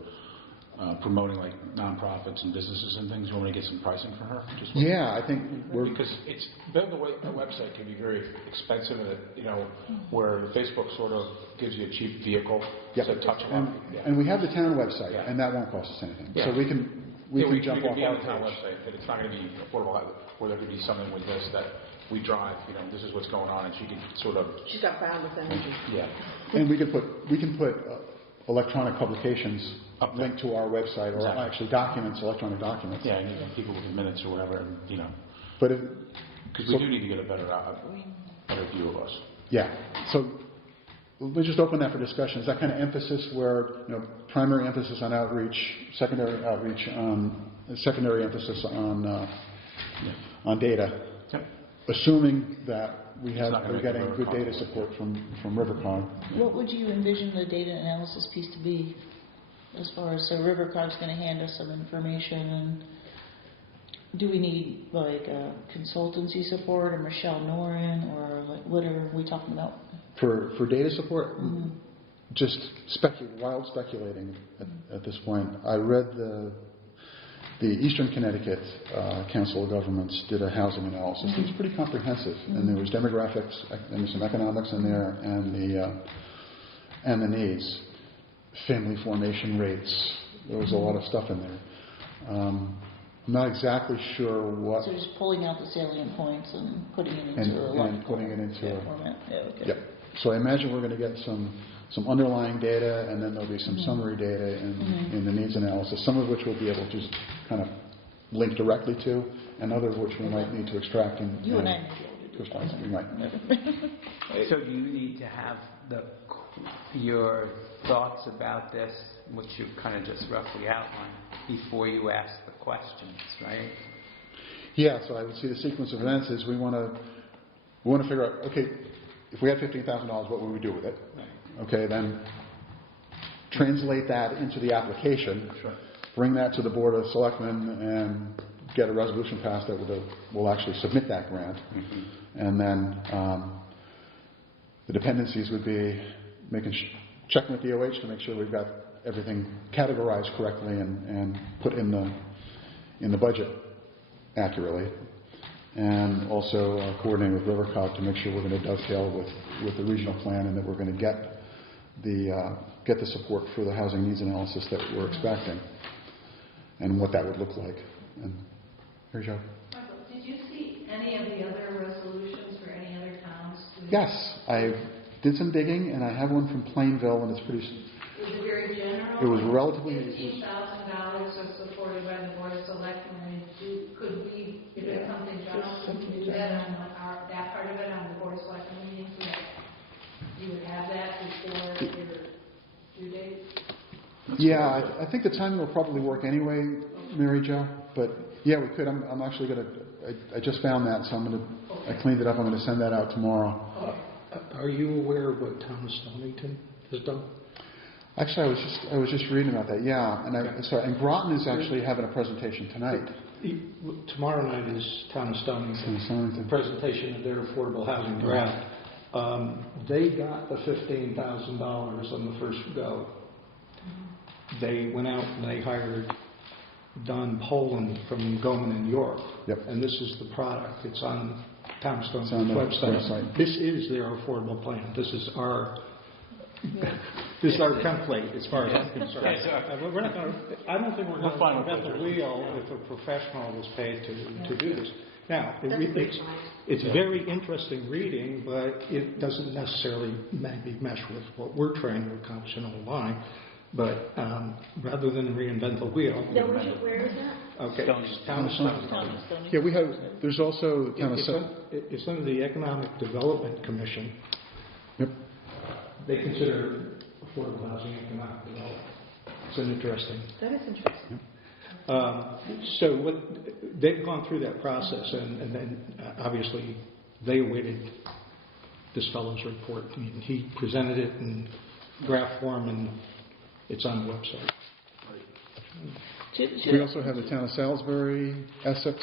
promoting like nonprofits and businesses and things. You want me to get some pricing for her? Yeah, I think because it's building a website can be very expensive, and where the Facebook sort of gives you a cheap vehicle to touch on. And we have the town website, and that won't cost us anything. Yeah. So we can jump off be on our the town page. website, but it's not going to be affordable. Where there could be something with this that we drive. This is what's going on, and she can sort of. She's got boundless energy. Yeah. And we can put electronic publications linked to our website, or actually electronic documents. Yeah, and people with minutes or whatever, and But because we do need to get a better view of us. Yeah. So we just open that for discussion. Is that kind of emphasis where primary emphasis on outreach, secondary outreach, secondary emphasis on data, assuming that we're getting good data support from Rivercog. What would you envision the data analysis piece to be, as far as, so Rivercog's going to hand us some information, and do we need like consultancy support or Michelle Noren, or like what are we talking about? For data support, just wild speculating at this point. I read the Eastern Connecticut Council of Governments did a housing analysis. It was pretty comprehensive, and there was demographics and some economics in there, and the needs, family formation rates. There was a lot of stuff in there. I'm not exactly sure what. So just pulling out the salient points and putting it into and putting it into a format. Yeah, okay. Yep. So I imagine we're going to get some underlying data, and then there'll be some summary data in the needs analysis, some of which we'll be able to just kind of link directly to, and other of which we might need to extract and you and I we might. So do you need to have your thoughts about this, which you kind of just roughly outlined, before you ask the questions, right? Yeah. So I would see the sequence of events is we want to figure out, okay, if we had $15,000, what would we do with it? Okay, then translate that into the application, bring that to the Board of Selectmen, and get a resolution passed that will actually submit that grant. And then the dependencies would be checking with DOH to make sure we've got everything categorized correctly and put in the budget accurately. And also coordinating with Rivercog to make sure we're going to dovetail with the regional plan, and that we're going to get the support for the housing needs analysis that we're expecting, and what that would look like. And here's Joe. Michael, did you see any of the other resolutions for any other towns? Yes, I did some digging, and I have one from Plainville, and it's pretty. Was it very general? It was relatively. $15,000 was supported by the Board of Selectmen. Could we, if it's something general, could we do that on that part of it on the Board of Selectmen meeting, so that you would have that before your due date? Yeah, I think the timing will probably work anyway, Mary Jo. But yeah, we could. I'm actually going to. I just found that, so I cleaned it up. I'm going to send that out tomorrow. Are you aware of what Town of Stonington has done? Actually, I was just reading about that. Yeah, and Groton is actually having a presentation tonight. Tomorrow night is Town of Stonington. Presentation of their affordable housing grant. They got the $15,000 on the first go. They went out and they hired Don Poland from Goman and York. Yep. And this is the product. It's on Town of Stonington's website. This is their affordable plan. This is our template, as far as I'm concerned. We're not going to. I don't think we're going to invent the wheel if a professional was paid to do this. Now, it's very interesting reading, but it doesn't necessarily maybe mesh with what we're trying to accomplish in the line. But rather than reinvent the wheel. Where is that? Okay, Town of Stonington. Yeah, we have. There's also Town of It's under the Economic Development Commission. Yep. They consider affordable housing economic development. It's an interesting. That is interesting. So they've gone through that process, and then obviously they awaited this fellow's report. I mean, he presented it in draft form, and it's on the website. We also have the Town of Salisbury, Essex,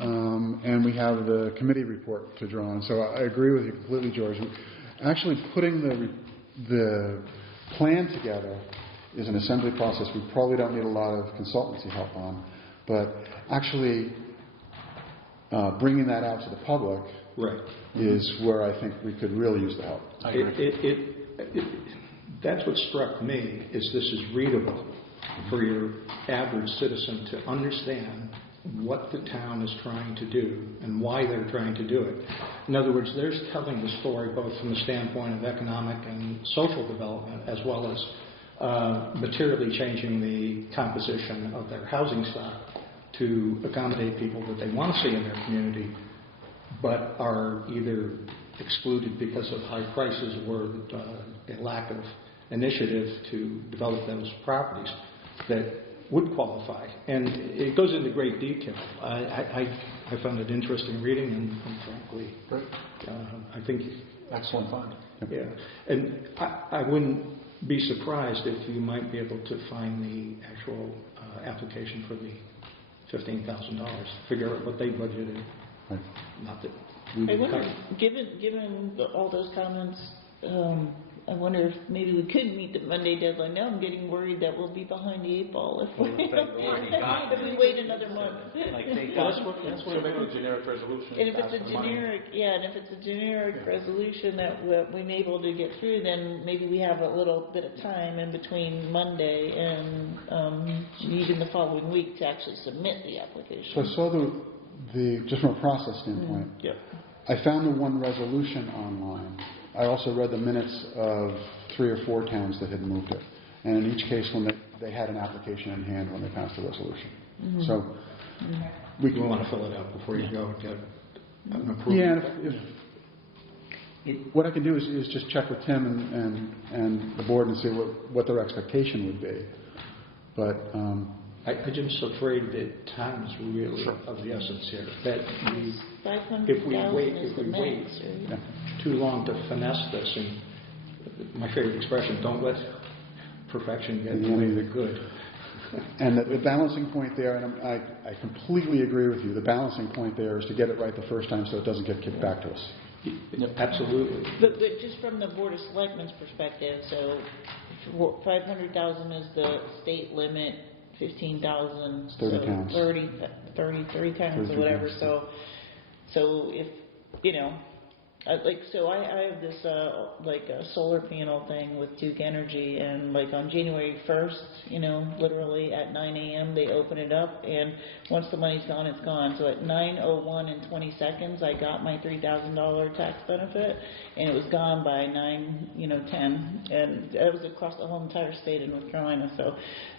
and we have the committee report to draw on. So I agree with you completely, George. Actually, putting the plan together is an assembly process we probably don't need a lot of consultancy help on, but actually bringing that out to the public Right. is where I think we could really use the help. That's what struck me, is this is readable for your average citizen to understand what the town is trying to do and why they're trying to do it. In other words, they're telling the story both from the standpoint of economic and social development, as well as materially changing the composition of their housing stock to accommodate people that they want to see in their community, but are either excluded because of high prices or a lack of initiative to develop those properties that would qualify. And it goes into great detail. I found it interesting reading, and frankly, I think... Excellent find. Yeah. And I wouldn't be surprised if you might be able to find the actual application for the $15,000. Figure out what they budgeted. Right. Not that I wonder, given all those comments, I wonder if maybe we could meet the Monday deadline. Now I'm getting worried that we'll be behind the 8 ball if we wait another month. That's what make a generic resolution. And if it's a generic, and if it's a generic resolution that we're able to get through, then maybe we have a little bit of time in between Monday and even the following week to actually submit the application. So I saw the just from a process standpoint, I found the one resolution online. I also read the minutes of 3 or 4 towns that had moved it. And in each case, when they had an application in hand when they passed the resolution. Mm-hmm. So we want to fill it out before you go and get an approval. Yeah, what I can do is just check with Tim and the board and see what their expectation would be. But I'm just afraid that time is really of the essence here. That if we wait too long to finesse this, and my favorite expression, don't let perfection get in the way of the good. And the balancing point there, and I completely agree with you, the balancing point there is to get it right the first time so it doesn't get kicked back to us. Absolutely. But just from the Board of Selectmen's perspective, so 500,000 is the state limit, 15,000, 30 towns. 30 towns or whatever. So if, I have this a solar panel thing with Duke Energy, and on January 1st, literally at 9 a.m. they open it up, and once the money's gone, it's gone. So at 9:01 and 20 seconds, I got my $3,000 tax benefit, and it was gone by 9:10, and that was across the whole entire state of North Carolina. So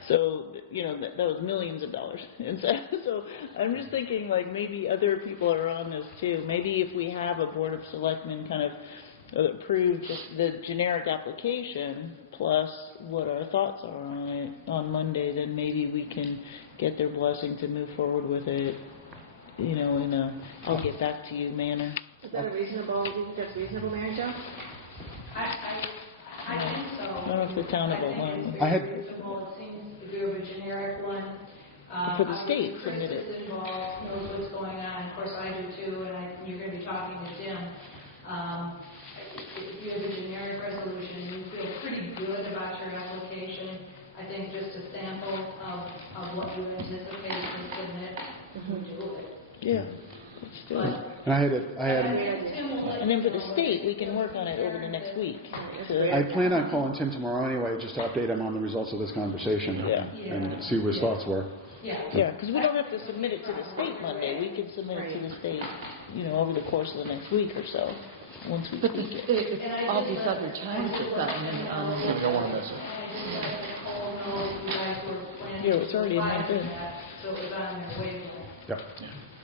that was millions of dollars. And so I'm just thinking maybe other people are on this too. Maybe if we have a Board of Selectmen kind of approve just the generic application plus what our thoughts are on it on Monday, then maybe we can get their blessing to move forward with it, in a I'll get back to you manner. Is that do you think that's reasonable, Mary Jo? I think so. I don't know if the town of Oklahoma. It seems to do a generic one. For the state, submit it. Chris is involved, knows what's going on. Of course, I do too, and you're going to be talking to Jim. If you have a generic resolution, you feel pretty good about your application. I think just a sample of what you anticipate to submit would do it. Yeah. And I had. And then for the state, we can work on it over the next week. I plan on calling Tim tomorrow anyway, just to update him on the results of this conversation and see what his thoughts were. Yeah, because we don't have to submit it to the state Monday. We can submit it to the state, over the course of the next week or so, once we tweak it. All these other towns have gotten in on this. No one misses. Yeah, it's already a month in. So it was on their way. Yep.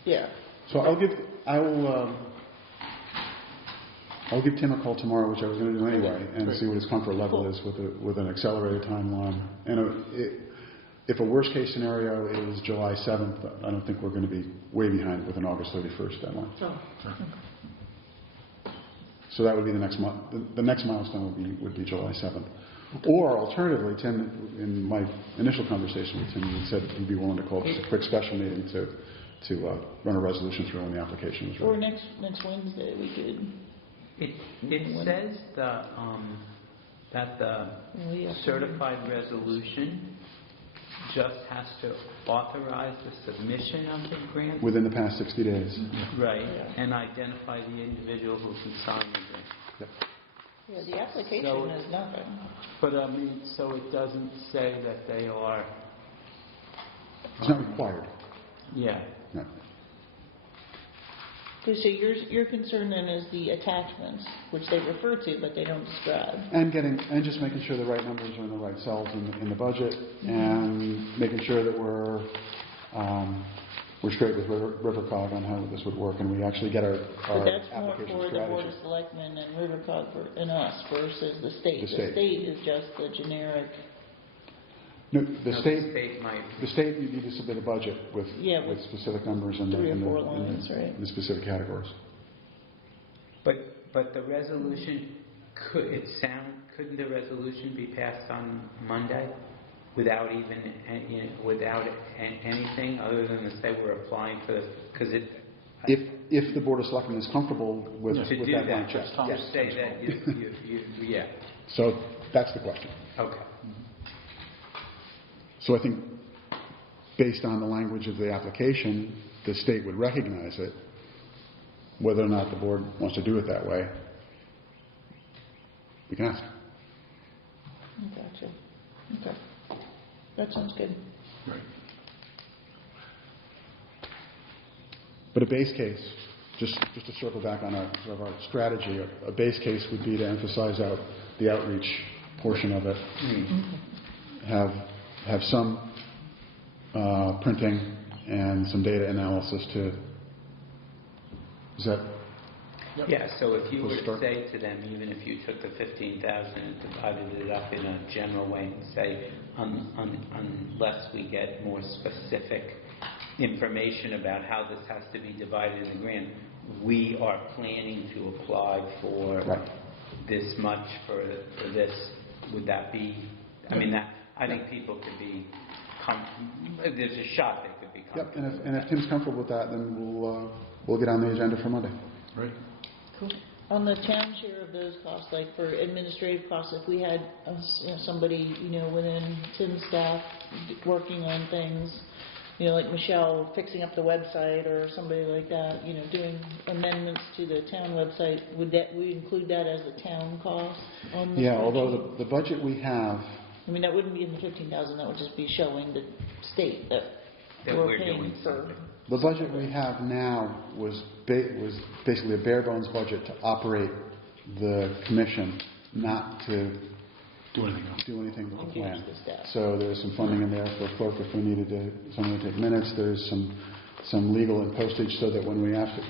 Yeah. So I'll give Tim a call tomorrow, which I was going to do anyway, and see what his comfort level is with an accelerated timeline. And if a worst case scenario is July 7th, I don't think we're going to be way behind with an August 31st deadline. So that would be the next month. The next milestone would be July 7th. Or alternatively, Tim, in my initial conversation with Tim, he said he'd be willing to call just a quick special meeting to run a resolution through when the application was ready. Or next Wednesday we could. It says that the certified resolution just has to authorize the submission of the grant. Within the past 60 days. Right, and identify the individual who can sign the grant. Yep. Yeah, the application So- is nothing. But I mean, so it doesn't say that they are, It's not required. yeah. No. Okay, so your concern then is the attachments, which they refer to, but they don't describe. And just making sure the right numbers are in the right cells in the budget, and making sure that we're straight with Rivercog on how this would work, and we actually get our But that's more application for the Board strategy. of Selectmen and Rivercog and us versus the state. The state. The state is just the generic, No, No, the state, might. the state, you need to submit a budget with Yeah, with specific numbers and 3 or 4 lines, right? in the specific categories. But the resolution, couldn't the resolution be passed on Monday without even, without anything other than to say we're applying for this? Because it... If the Board of Selectmen is comfortable with To do that that, blank check. Yes. just say that yeah, So that's the question. okay. So I think, based on the language of the application, the state would recognize it. Whether or not the board wants to do it that way, we can ask. Gotcha. Okay. That sounds good. Right. But a base case, just to circle back on our strategy, a base case would be to emphasize the outreach portion of it. Have some printing and some data analysis to. Is that? Yeah, so if you were to Start. say to them, even if you took the 15,000 and divided it up in a general way and say, unless we get more specific information about how this has to be divided in the grant, we are planning to apply for Right. this much for this. Would that be, I mean, I think people could be, there's a shot they could be Yep. comfortable. And if Tim's comfortable with that, then we'll get on the agenda for Monday. Right. Cool. On the town share of those costs, like for administrative costs, if we had somebody, within Tim's staff working on things, like Michelle fixing up the website or somebody like that, doing amendments to the town website, would we include that as a town cost on the Yeah. spreadsheet? Although the budget we have. I mean, that wouldn't be in the 15,000, that would just be showing the state that That we're we're paying doing for. something. The budget we have now was basically a bare bones budget to operate the commission, not to Do anything else. do anything with the Engage plan. the staff. So there's some funding in there for a clerk if we needed someone to take minutes. There's some legal and postage so that when we have to,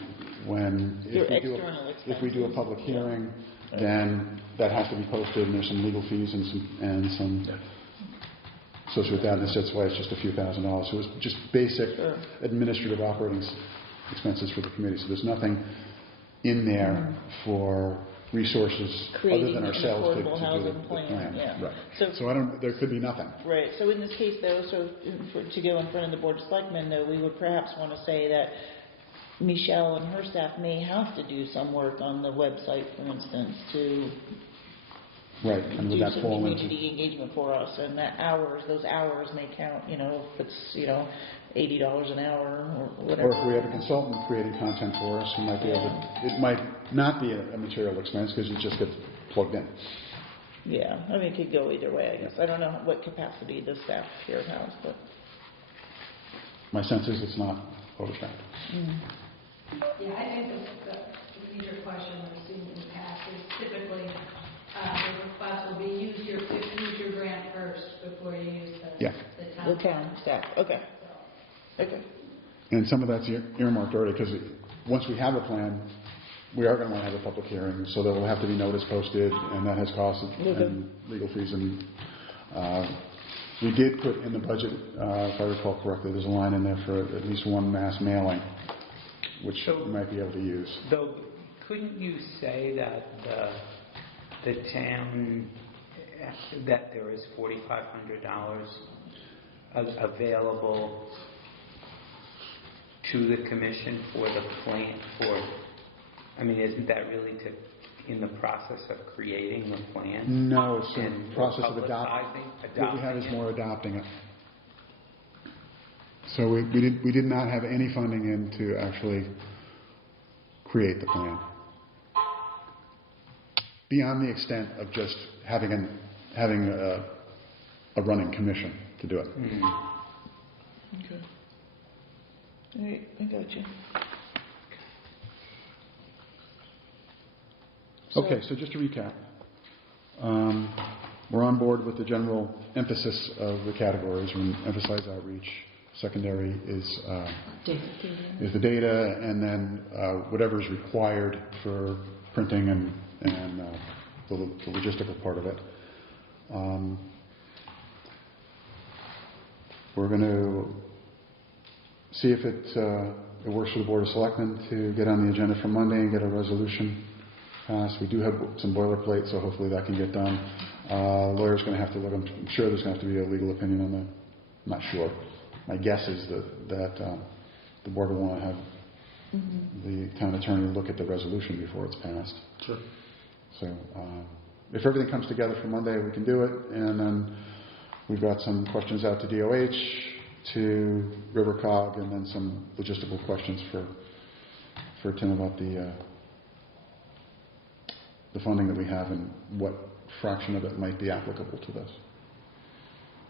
Your if we do a external public hearing, then that has to be posted, and there's some legal fees and some associated with that, and that's why it's just a few $1,000s. So it's just basic Sure. administrative operating expenses for the committee. So there's nothing in there for resources other Creating than an ourselves to affordable do housing the plan, plan. yeah. Right. So- So there could be nothing. Right, so in this case, though, to go in front of the Board of Selectmen, though, we would perhaps want to say that Michelle and her staff may have to do some work on the website, for instance, to Right. And would do that some fall into? community engagement for us, and those hours may count, if it's, $80 an hour or whatever. Or if we have a consultant creating content for us, who might be able to, it might not be a material expense because it just gets plugged in. Yeah, I mean, it could go either way, I guess. I don't know what capacity the staff here has, but. My sense is it's not overstaffed. Yeah, I think the future question we've seen in the past is typically the request will be use your grant first before you use Yeah. the town. The town staff, okay, okay. And some of that's earmarked already because once we have a plan, we are going to want to have a public hearing, so there will have to be notice posted, and that has costs and legal fees. And we did put in the budget, if I recall correctly, there's a line in there for at least one mass mailing, which we might be able to use. Though, couldn't you say that the town, that there is $4,500 available to the commission for the plan, I mean, isn't that really to in the process of creating the plan? No, it's in And the process of adopting. What we have is more adopting it. So we did not have any funding in to actually create the plan. Beyond the extent of just having a running commission to do it. Okay. All right, I got you. Okay, so just to recap, we're on board with the general emphasis of the categories. We emphasize outreach. Secondary is the data, and then whatever is required for printing and the logistical part of it. We're going to see if it works for the Board of Selectmen to get on the agenda for Monday and get a resolution passed. We do have some boilerplate, so hopefully that can get done. Lawyer's going to have to look. I'm sure there's going to have to be a legal opinion on that. I'm not sure. My guess is that the board will want to have the town attorney look at the resolution before it's passed. Sure. So if everything comes together for Monday, we can do it. And then we've got some questions out to DOH, to RiverCog, and then some logistical questions for Tim about the funding that we have and what fraction of it might be applicable to this.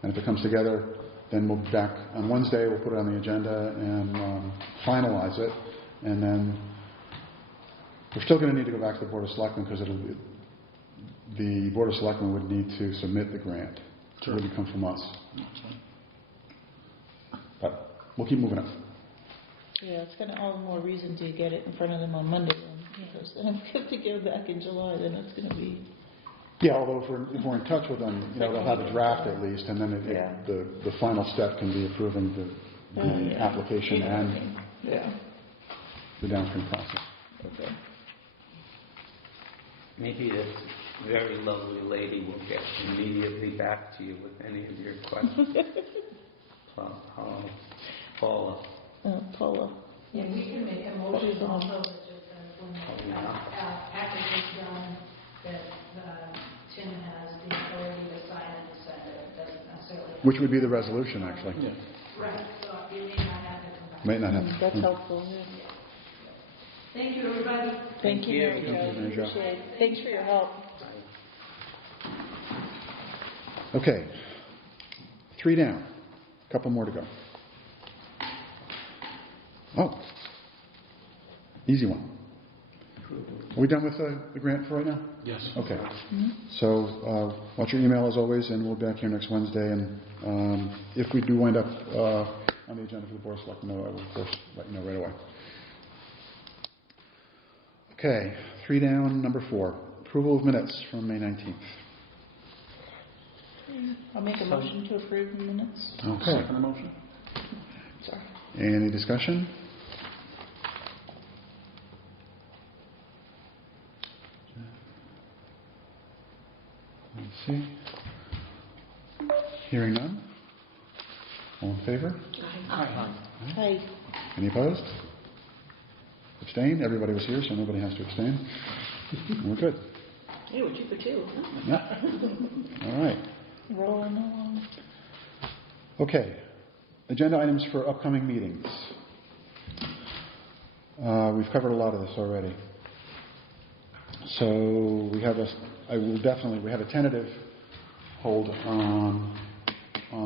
And if it comes together, then we'll be back on Wednesday. We'll put it on the agenda and finalize it. And then we're still going to need to go back to the Board of Selectmen because the Board of Selectmen would need to submit the grant. Sure. It wouldn't come from us. But we'll keep moving up. Yeah, it's kind of all the more reason to get it in front of them on Monday then, because then if they go back in July, then it's going to be... Yeah, although if we're in touch with them, they'll have a draft at least, and then the final step can be approving the application and the downstream process. Okay. Maybe this very lovely lady will get immediately back to you with any of your questions. Paula. Paula. Yeah, we can make a motion also that just says when after it's done, that Tim has the authority to sign it and send it. It doesn't necessarily... Which would be the resolution, actually. Yeah. Right, so you may not have to come back. Might not have. That's helpful. Yeah. Thank you, everybody. Thank you, Mary Jo. Mary Jo. Appreciate it. Thanks for your help. Okay. 3 down. A couple more to go. Oh. Easy one. Are we done with the grant for right now? Yes. Okay. So watch your email as always, and we'll be back here next Wednesday. And if we do wind up on the agenda for the Board of Selectmen, I will, of course, let you know right away. Okay. 3 down, number 4. Approval of minutes from May 19th. I'll make a motion to approve the minutes. Okay. Second motion? Sorry. Any discussion? Let's see. Hearing none. All in favor? Hi. Any opposed? Abstain? Everybody was here, so nobody has to abstain. We're good. Hey, we're 2 for 2, huh? Yeah. All right. Rolling along. Okay. Agenda items for upcoming meetings. We've covered a lot of this already. So we have a tentative hold on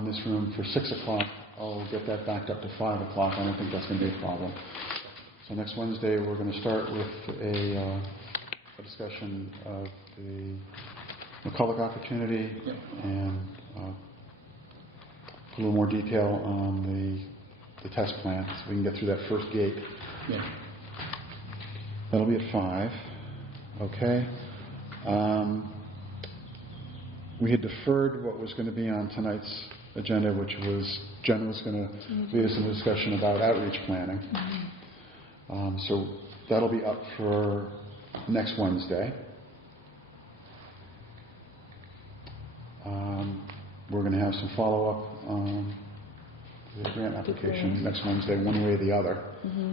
this room for 6 o'clock. I'll get that backed up to 5 o'clock. I don't think that's going to be a problem. So next Wednesday we're going to start with a discussion of the McCulloch opportunity and a little more detail on the test plan so we can get through that first gate. Yeah. That'll be at 5. Okay. We had deferred what was going to be on tonight's agenda, which was Jen was going to lead us in a discussion about outreach planning. So that'll be up for next Wednesday. We're going to have some follow-up on the grant application next Wednesday, one way or the other,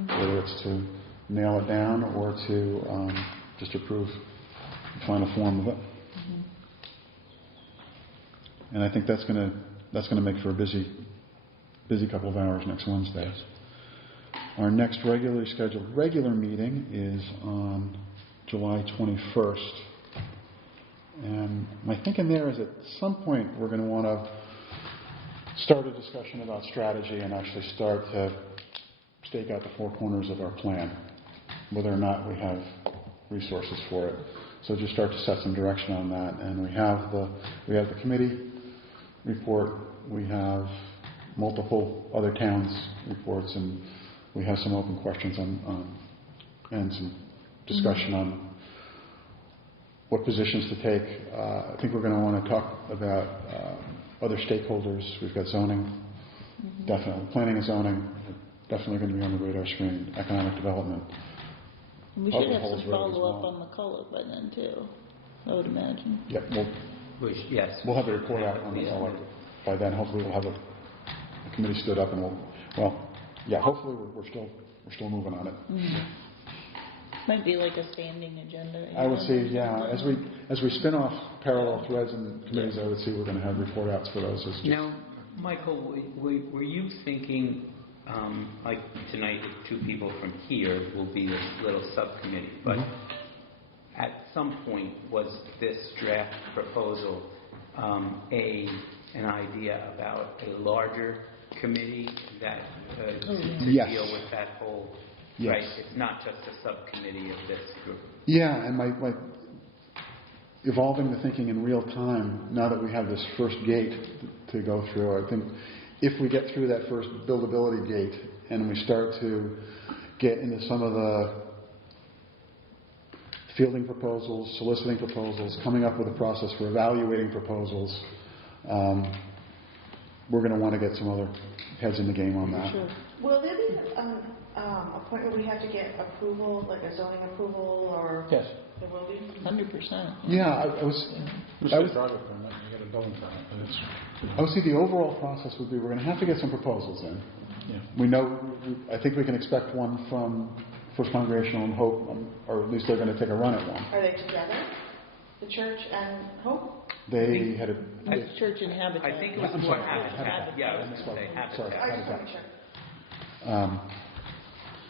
whether it's to nail it down or to just approve final form of it. And I think that's going to make for a busy couple of hours next Wednesday. Our next regularly scheduled meeting is on July 21st. And my thinking there is at some point we're going to want to start a discussion about strategy and actually start to stake out the four corners of our plan, whether or not we have resources for it. So just start to set some direction on that. And we have the committee report, we have multiple other towns' reports, and we have some open questions on and some discussion on what positions to take. I think we're going to want to talk about other stakeholders. We've got zoning, definitely. Planning and zoning, definitely going to be on the radar screen. Economic development. We should have some follow-up on McCullough by then, too, I would imagine. Yeah, Yes. we'll have a report out on the color. By then, hopefully we'll have a committee stood up and hopefully we're still moving on it. Might be like a standing agenda. I would say, as we spin off parallel threads and committees, I would say we're going to have report outs for those. Now, Michael, were you thinking, like tonight, two people from here will be a little subcommittee, but at some point was this draft proposal an idea about a larger committee that to deal with that whole, right? It's not just a subcommittee of this group. Yeah, and my evolving the thinking in real time, now that we have this first gate to go through, I think if we get through that first buildability gate and we start to get into some of the fielding proposals, soliciting proposals, coming up with a process for evaluating proposals, we're going to want to get some other heads in the game on that. Sure. Will there be a point where we have to get approval, like a zoning approval, or? Yes. There will be? 100%. Yeah, I would see the overall process would be we're going to have to get some proposals in. Yeah. We know, I think we can expect one from First Congregational and Hope, or at least they're going to take a run at one. Are they together? The church and Hope? They had a... Church and Habitat. I think it was more Habitat. Yeah, I was going to say Habitat. Sorry, I just want to make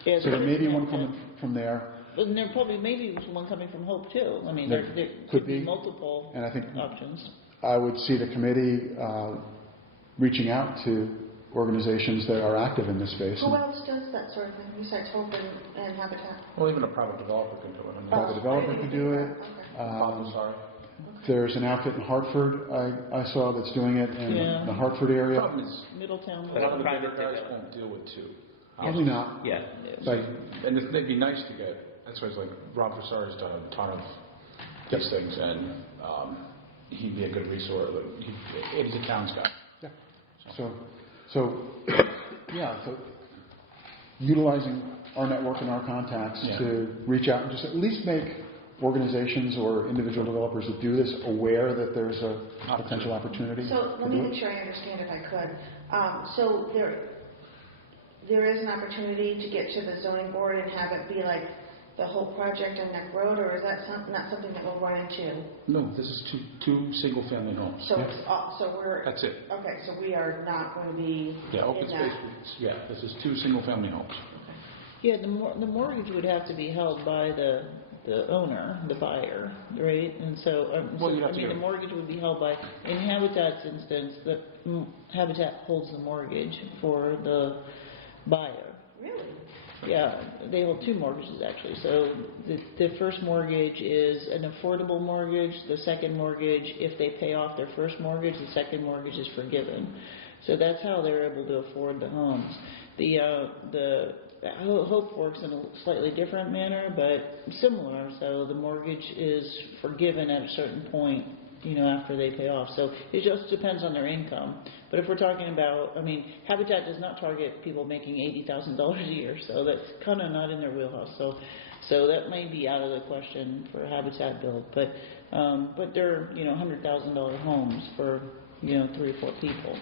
sure. So there may be one coming from there. And there probably maybe one coming from Hope, too. I mean, there could be multiple and I think options. I would see the committee reaching out to organizations that are active in this space. Who else does that sort of thing besides Hope and Habitat? Well, even a private developer can do it. Private developer can do it. There's an outfit in Hartford I saw that's doing it in the Hartford area. Middletown. But other private guys won't deal with two. Probably not. Yeah. And it'd be nice to get. That's why it's like Rob Broussard's done a ton of these things, and he'd be a good resource. He's a towns guy. Yeah. So utilizing our network and our contacts to reach out and just at least make organizations or individual developers that do this aware that there's a potential opportunity. So let me make sure I understand if I could. So there is an opportunity to get to the zoning board and have it be like the whole project on Neck Road, or is that not something that we'll run into? No, this is two single-family homes. So so we're... That's it. Okay, so we are not going to be open space. Yeah, this is two single-family homes. Yeah, the mortgage would have to be held by the owner, the buyer, right? And so, the mortgage would be held by, in Habitat's instance, Habitat holds the mortgage for the buyer. Really? Yeah, they hold two mortgages actually. So the first mortgage is an affordable mortgage. The second mortgage, if they pay off their first mortgage, the second mortgage is forgiven. So that's how they're able to afford the homes. The Hope works in a slightly different manner, but similar. So the mortgage is forgiven at a certain point, after they pay off. So it just depends on their income. But if we're talking about, Habitat does not target people making $80,000 a year, so that's kind of not in their wheelhouse. So that may be out of the question for a Habitat build. But they're $100,000 homes for 3 or 4 people.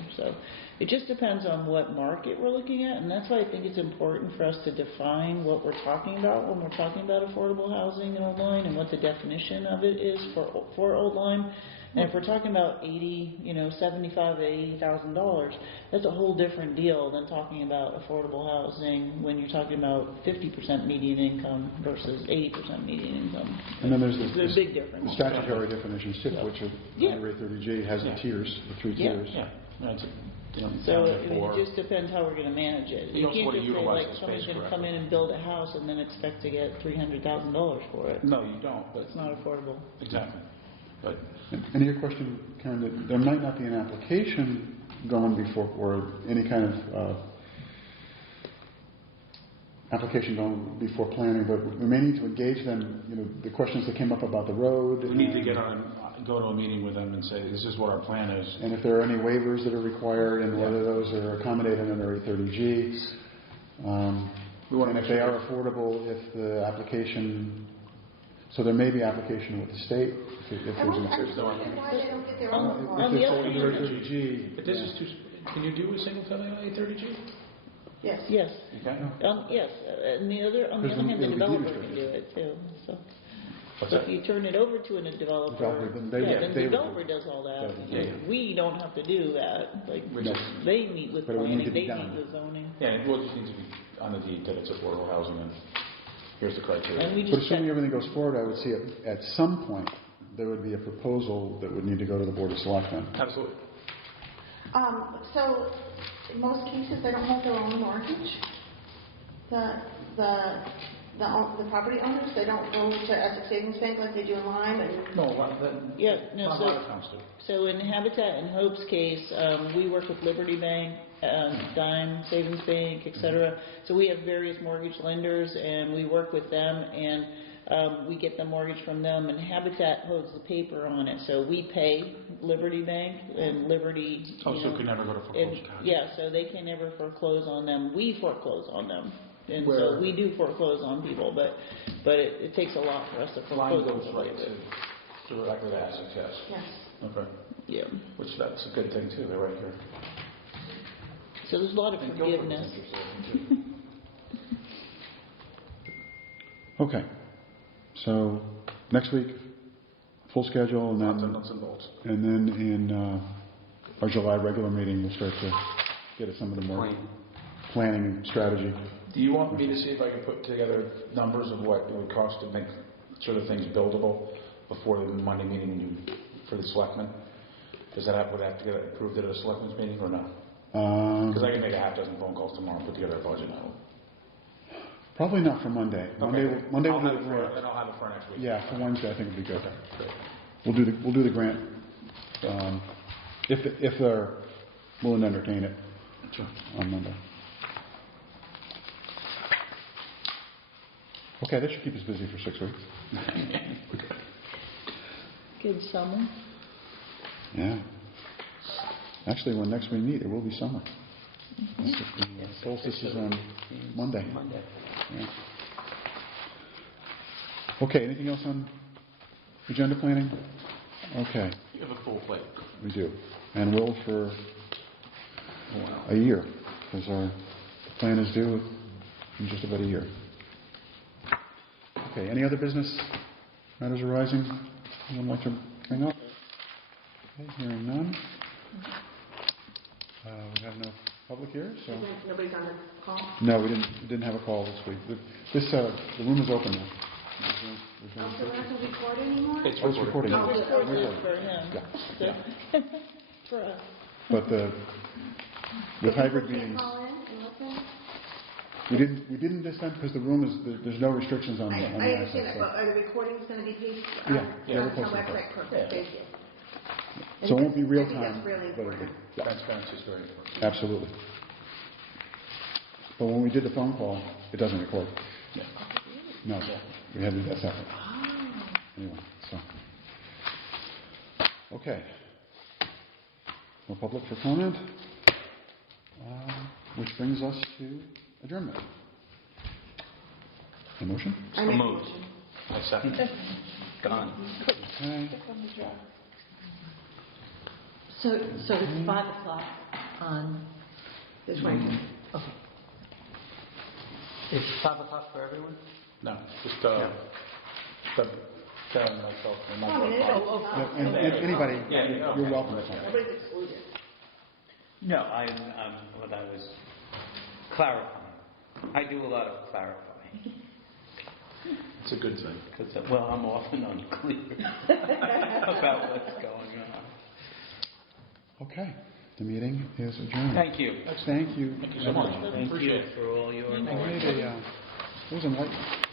It just depends on what market we're looking at, and that's why I think it's important for us to define what we're talking about when we're talking about affordable housing in Old Lyme and what the definition of it is for Old Lyme. And if we're talking about $75,000 to $80,000, that's a whole different deal than talking about affordable housing when you're talking about 50% median income versus 80% median income. And then there's a big difference. The statutory definitions too, which are under 830G has the tiers, the 3 tiers. Yeah. So it just depends how we're going to manage it. You also can't want to just say utilize like the someone's space going to come in and build a house and then expect to get $300,000 for it. No, you don't, but... It's not affordable. Exactly. But And to your question, Karen, that there might not be an application going before, or any kind of application going before planning, but we may need to engage them, the questions that came up about the road. we need to go to a meeting with them and say, this is what our plan is. And if there are any waivers that are required, and whether those are accommodated under 830G. And if they are affordable, if the application... So there may be application with the state. If I there's wonder why they don't get their own On the other under hand, 830G. If this is too... Can you do a single family on 830G? Yes. yes. You can? Yes. On the other hand, the developer can do it too. So if you turn it over to a developer, then the developer does all that. We don't have to do that. Like they meet with planning, they meet with zoning. Yeah, it will just need to be on the deed that it's affordable housing, and here's the criteria. And we But just assuming everything goes forward, I would see at some point there would be a proposal that would need to go to the Board of Selectmen. Absolutely. So in most cases, they don't have their own mortgage. The property owners, they don't go to Essex Savings Bank like they do in Lyme. And No, a lot of towns do. So in Habitat and Hope's case, we work with Liberty Bank, Dime Savings Bank, etc. So we have various mortgage lenders, and we work with them, and we get the mortgage from them, and Habitat holds the paper on it. So we pay Liberty Bank, and Liberty... so it could never go to foreclosure. Yeah, so they can never foreclose on them. We foreclose on them. And so we do foreclose on people, but it takes a lot for us to foreclose on goes right to directly to assets, yes. yes. Okay. Yeah. Which that's a good thing too, they're right here. So there's a lot of forgiveness. Okay. So next week, full schedule, and Lots of then nuts and bolts. and then in our July regular meeting, we'll start to get at some of the more planning strategy. Do you want me to see if I can put together numbers of what it would cost to make sort of things buildable before the Monday meeting for the selectmen? Would that have to get approved at a selectmen's meeting or no? Because I can make a half dozen phone calls tomorrow and put together a budget. Probably not for Monday. Okay. Monday I'll we'll have do it the grant. then I'll have it for next week. Yeah, for Wednesday I think it'd be good. Great. We'll do the grant if they're willing to entertain it on Monday. Okay, that should keep us busy for 6 weeks. Good summer. Yeah. Actually, when next we meet, it will be summer. The solstice is on Monday. Yeah. Okay, anything else on agenda planning? Okay, You have a full plate. we do. And will for a year, because our plan is due in just about a year. Okay, any other business matters arising anyone would like to bring up? Okay, hearing none. We have no public here, so... Nobody's on the call? No, we didn't have a call this week. The room is open now. So we're not going to record anymore? It's recording. I'll record this for him. Yeah. For us. But with hybrid People can't meetings, call in and listen? we didn't this time because the room is, there's no restrictions on the I access. understand that, but are the recordings going to be pasted Yeah, on yeah, we'll the post it. website? Perfect, thank you. So it won't be real I think time. that's really but it'll important. be- yeah, Transparency is very important. absolutely. But when we did the phone call, it doesn't record. No, we had to do that separate. Anyway, so. Okay. No public for comment. Which brings us to adjournment. A motion? So moved. I second. Gone. Okay. So it's 5 o'clock. on the 20th? Okay. Is 5 o'clock for everyone? No, just Karen and myself and I mean, Michael. Anybody, Yeah. you're welcome to come. Nobody's excluded. No, I was clarifying. I do a lot of clarifying. It's a good thing. Because, well, I'm often unclear about what's going on. Okay, the meeting is adjourned. Thank you. Thank you. Thank you so much. Thank you for all your I made it was enlightening.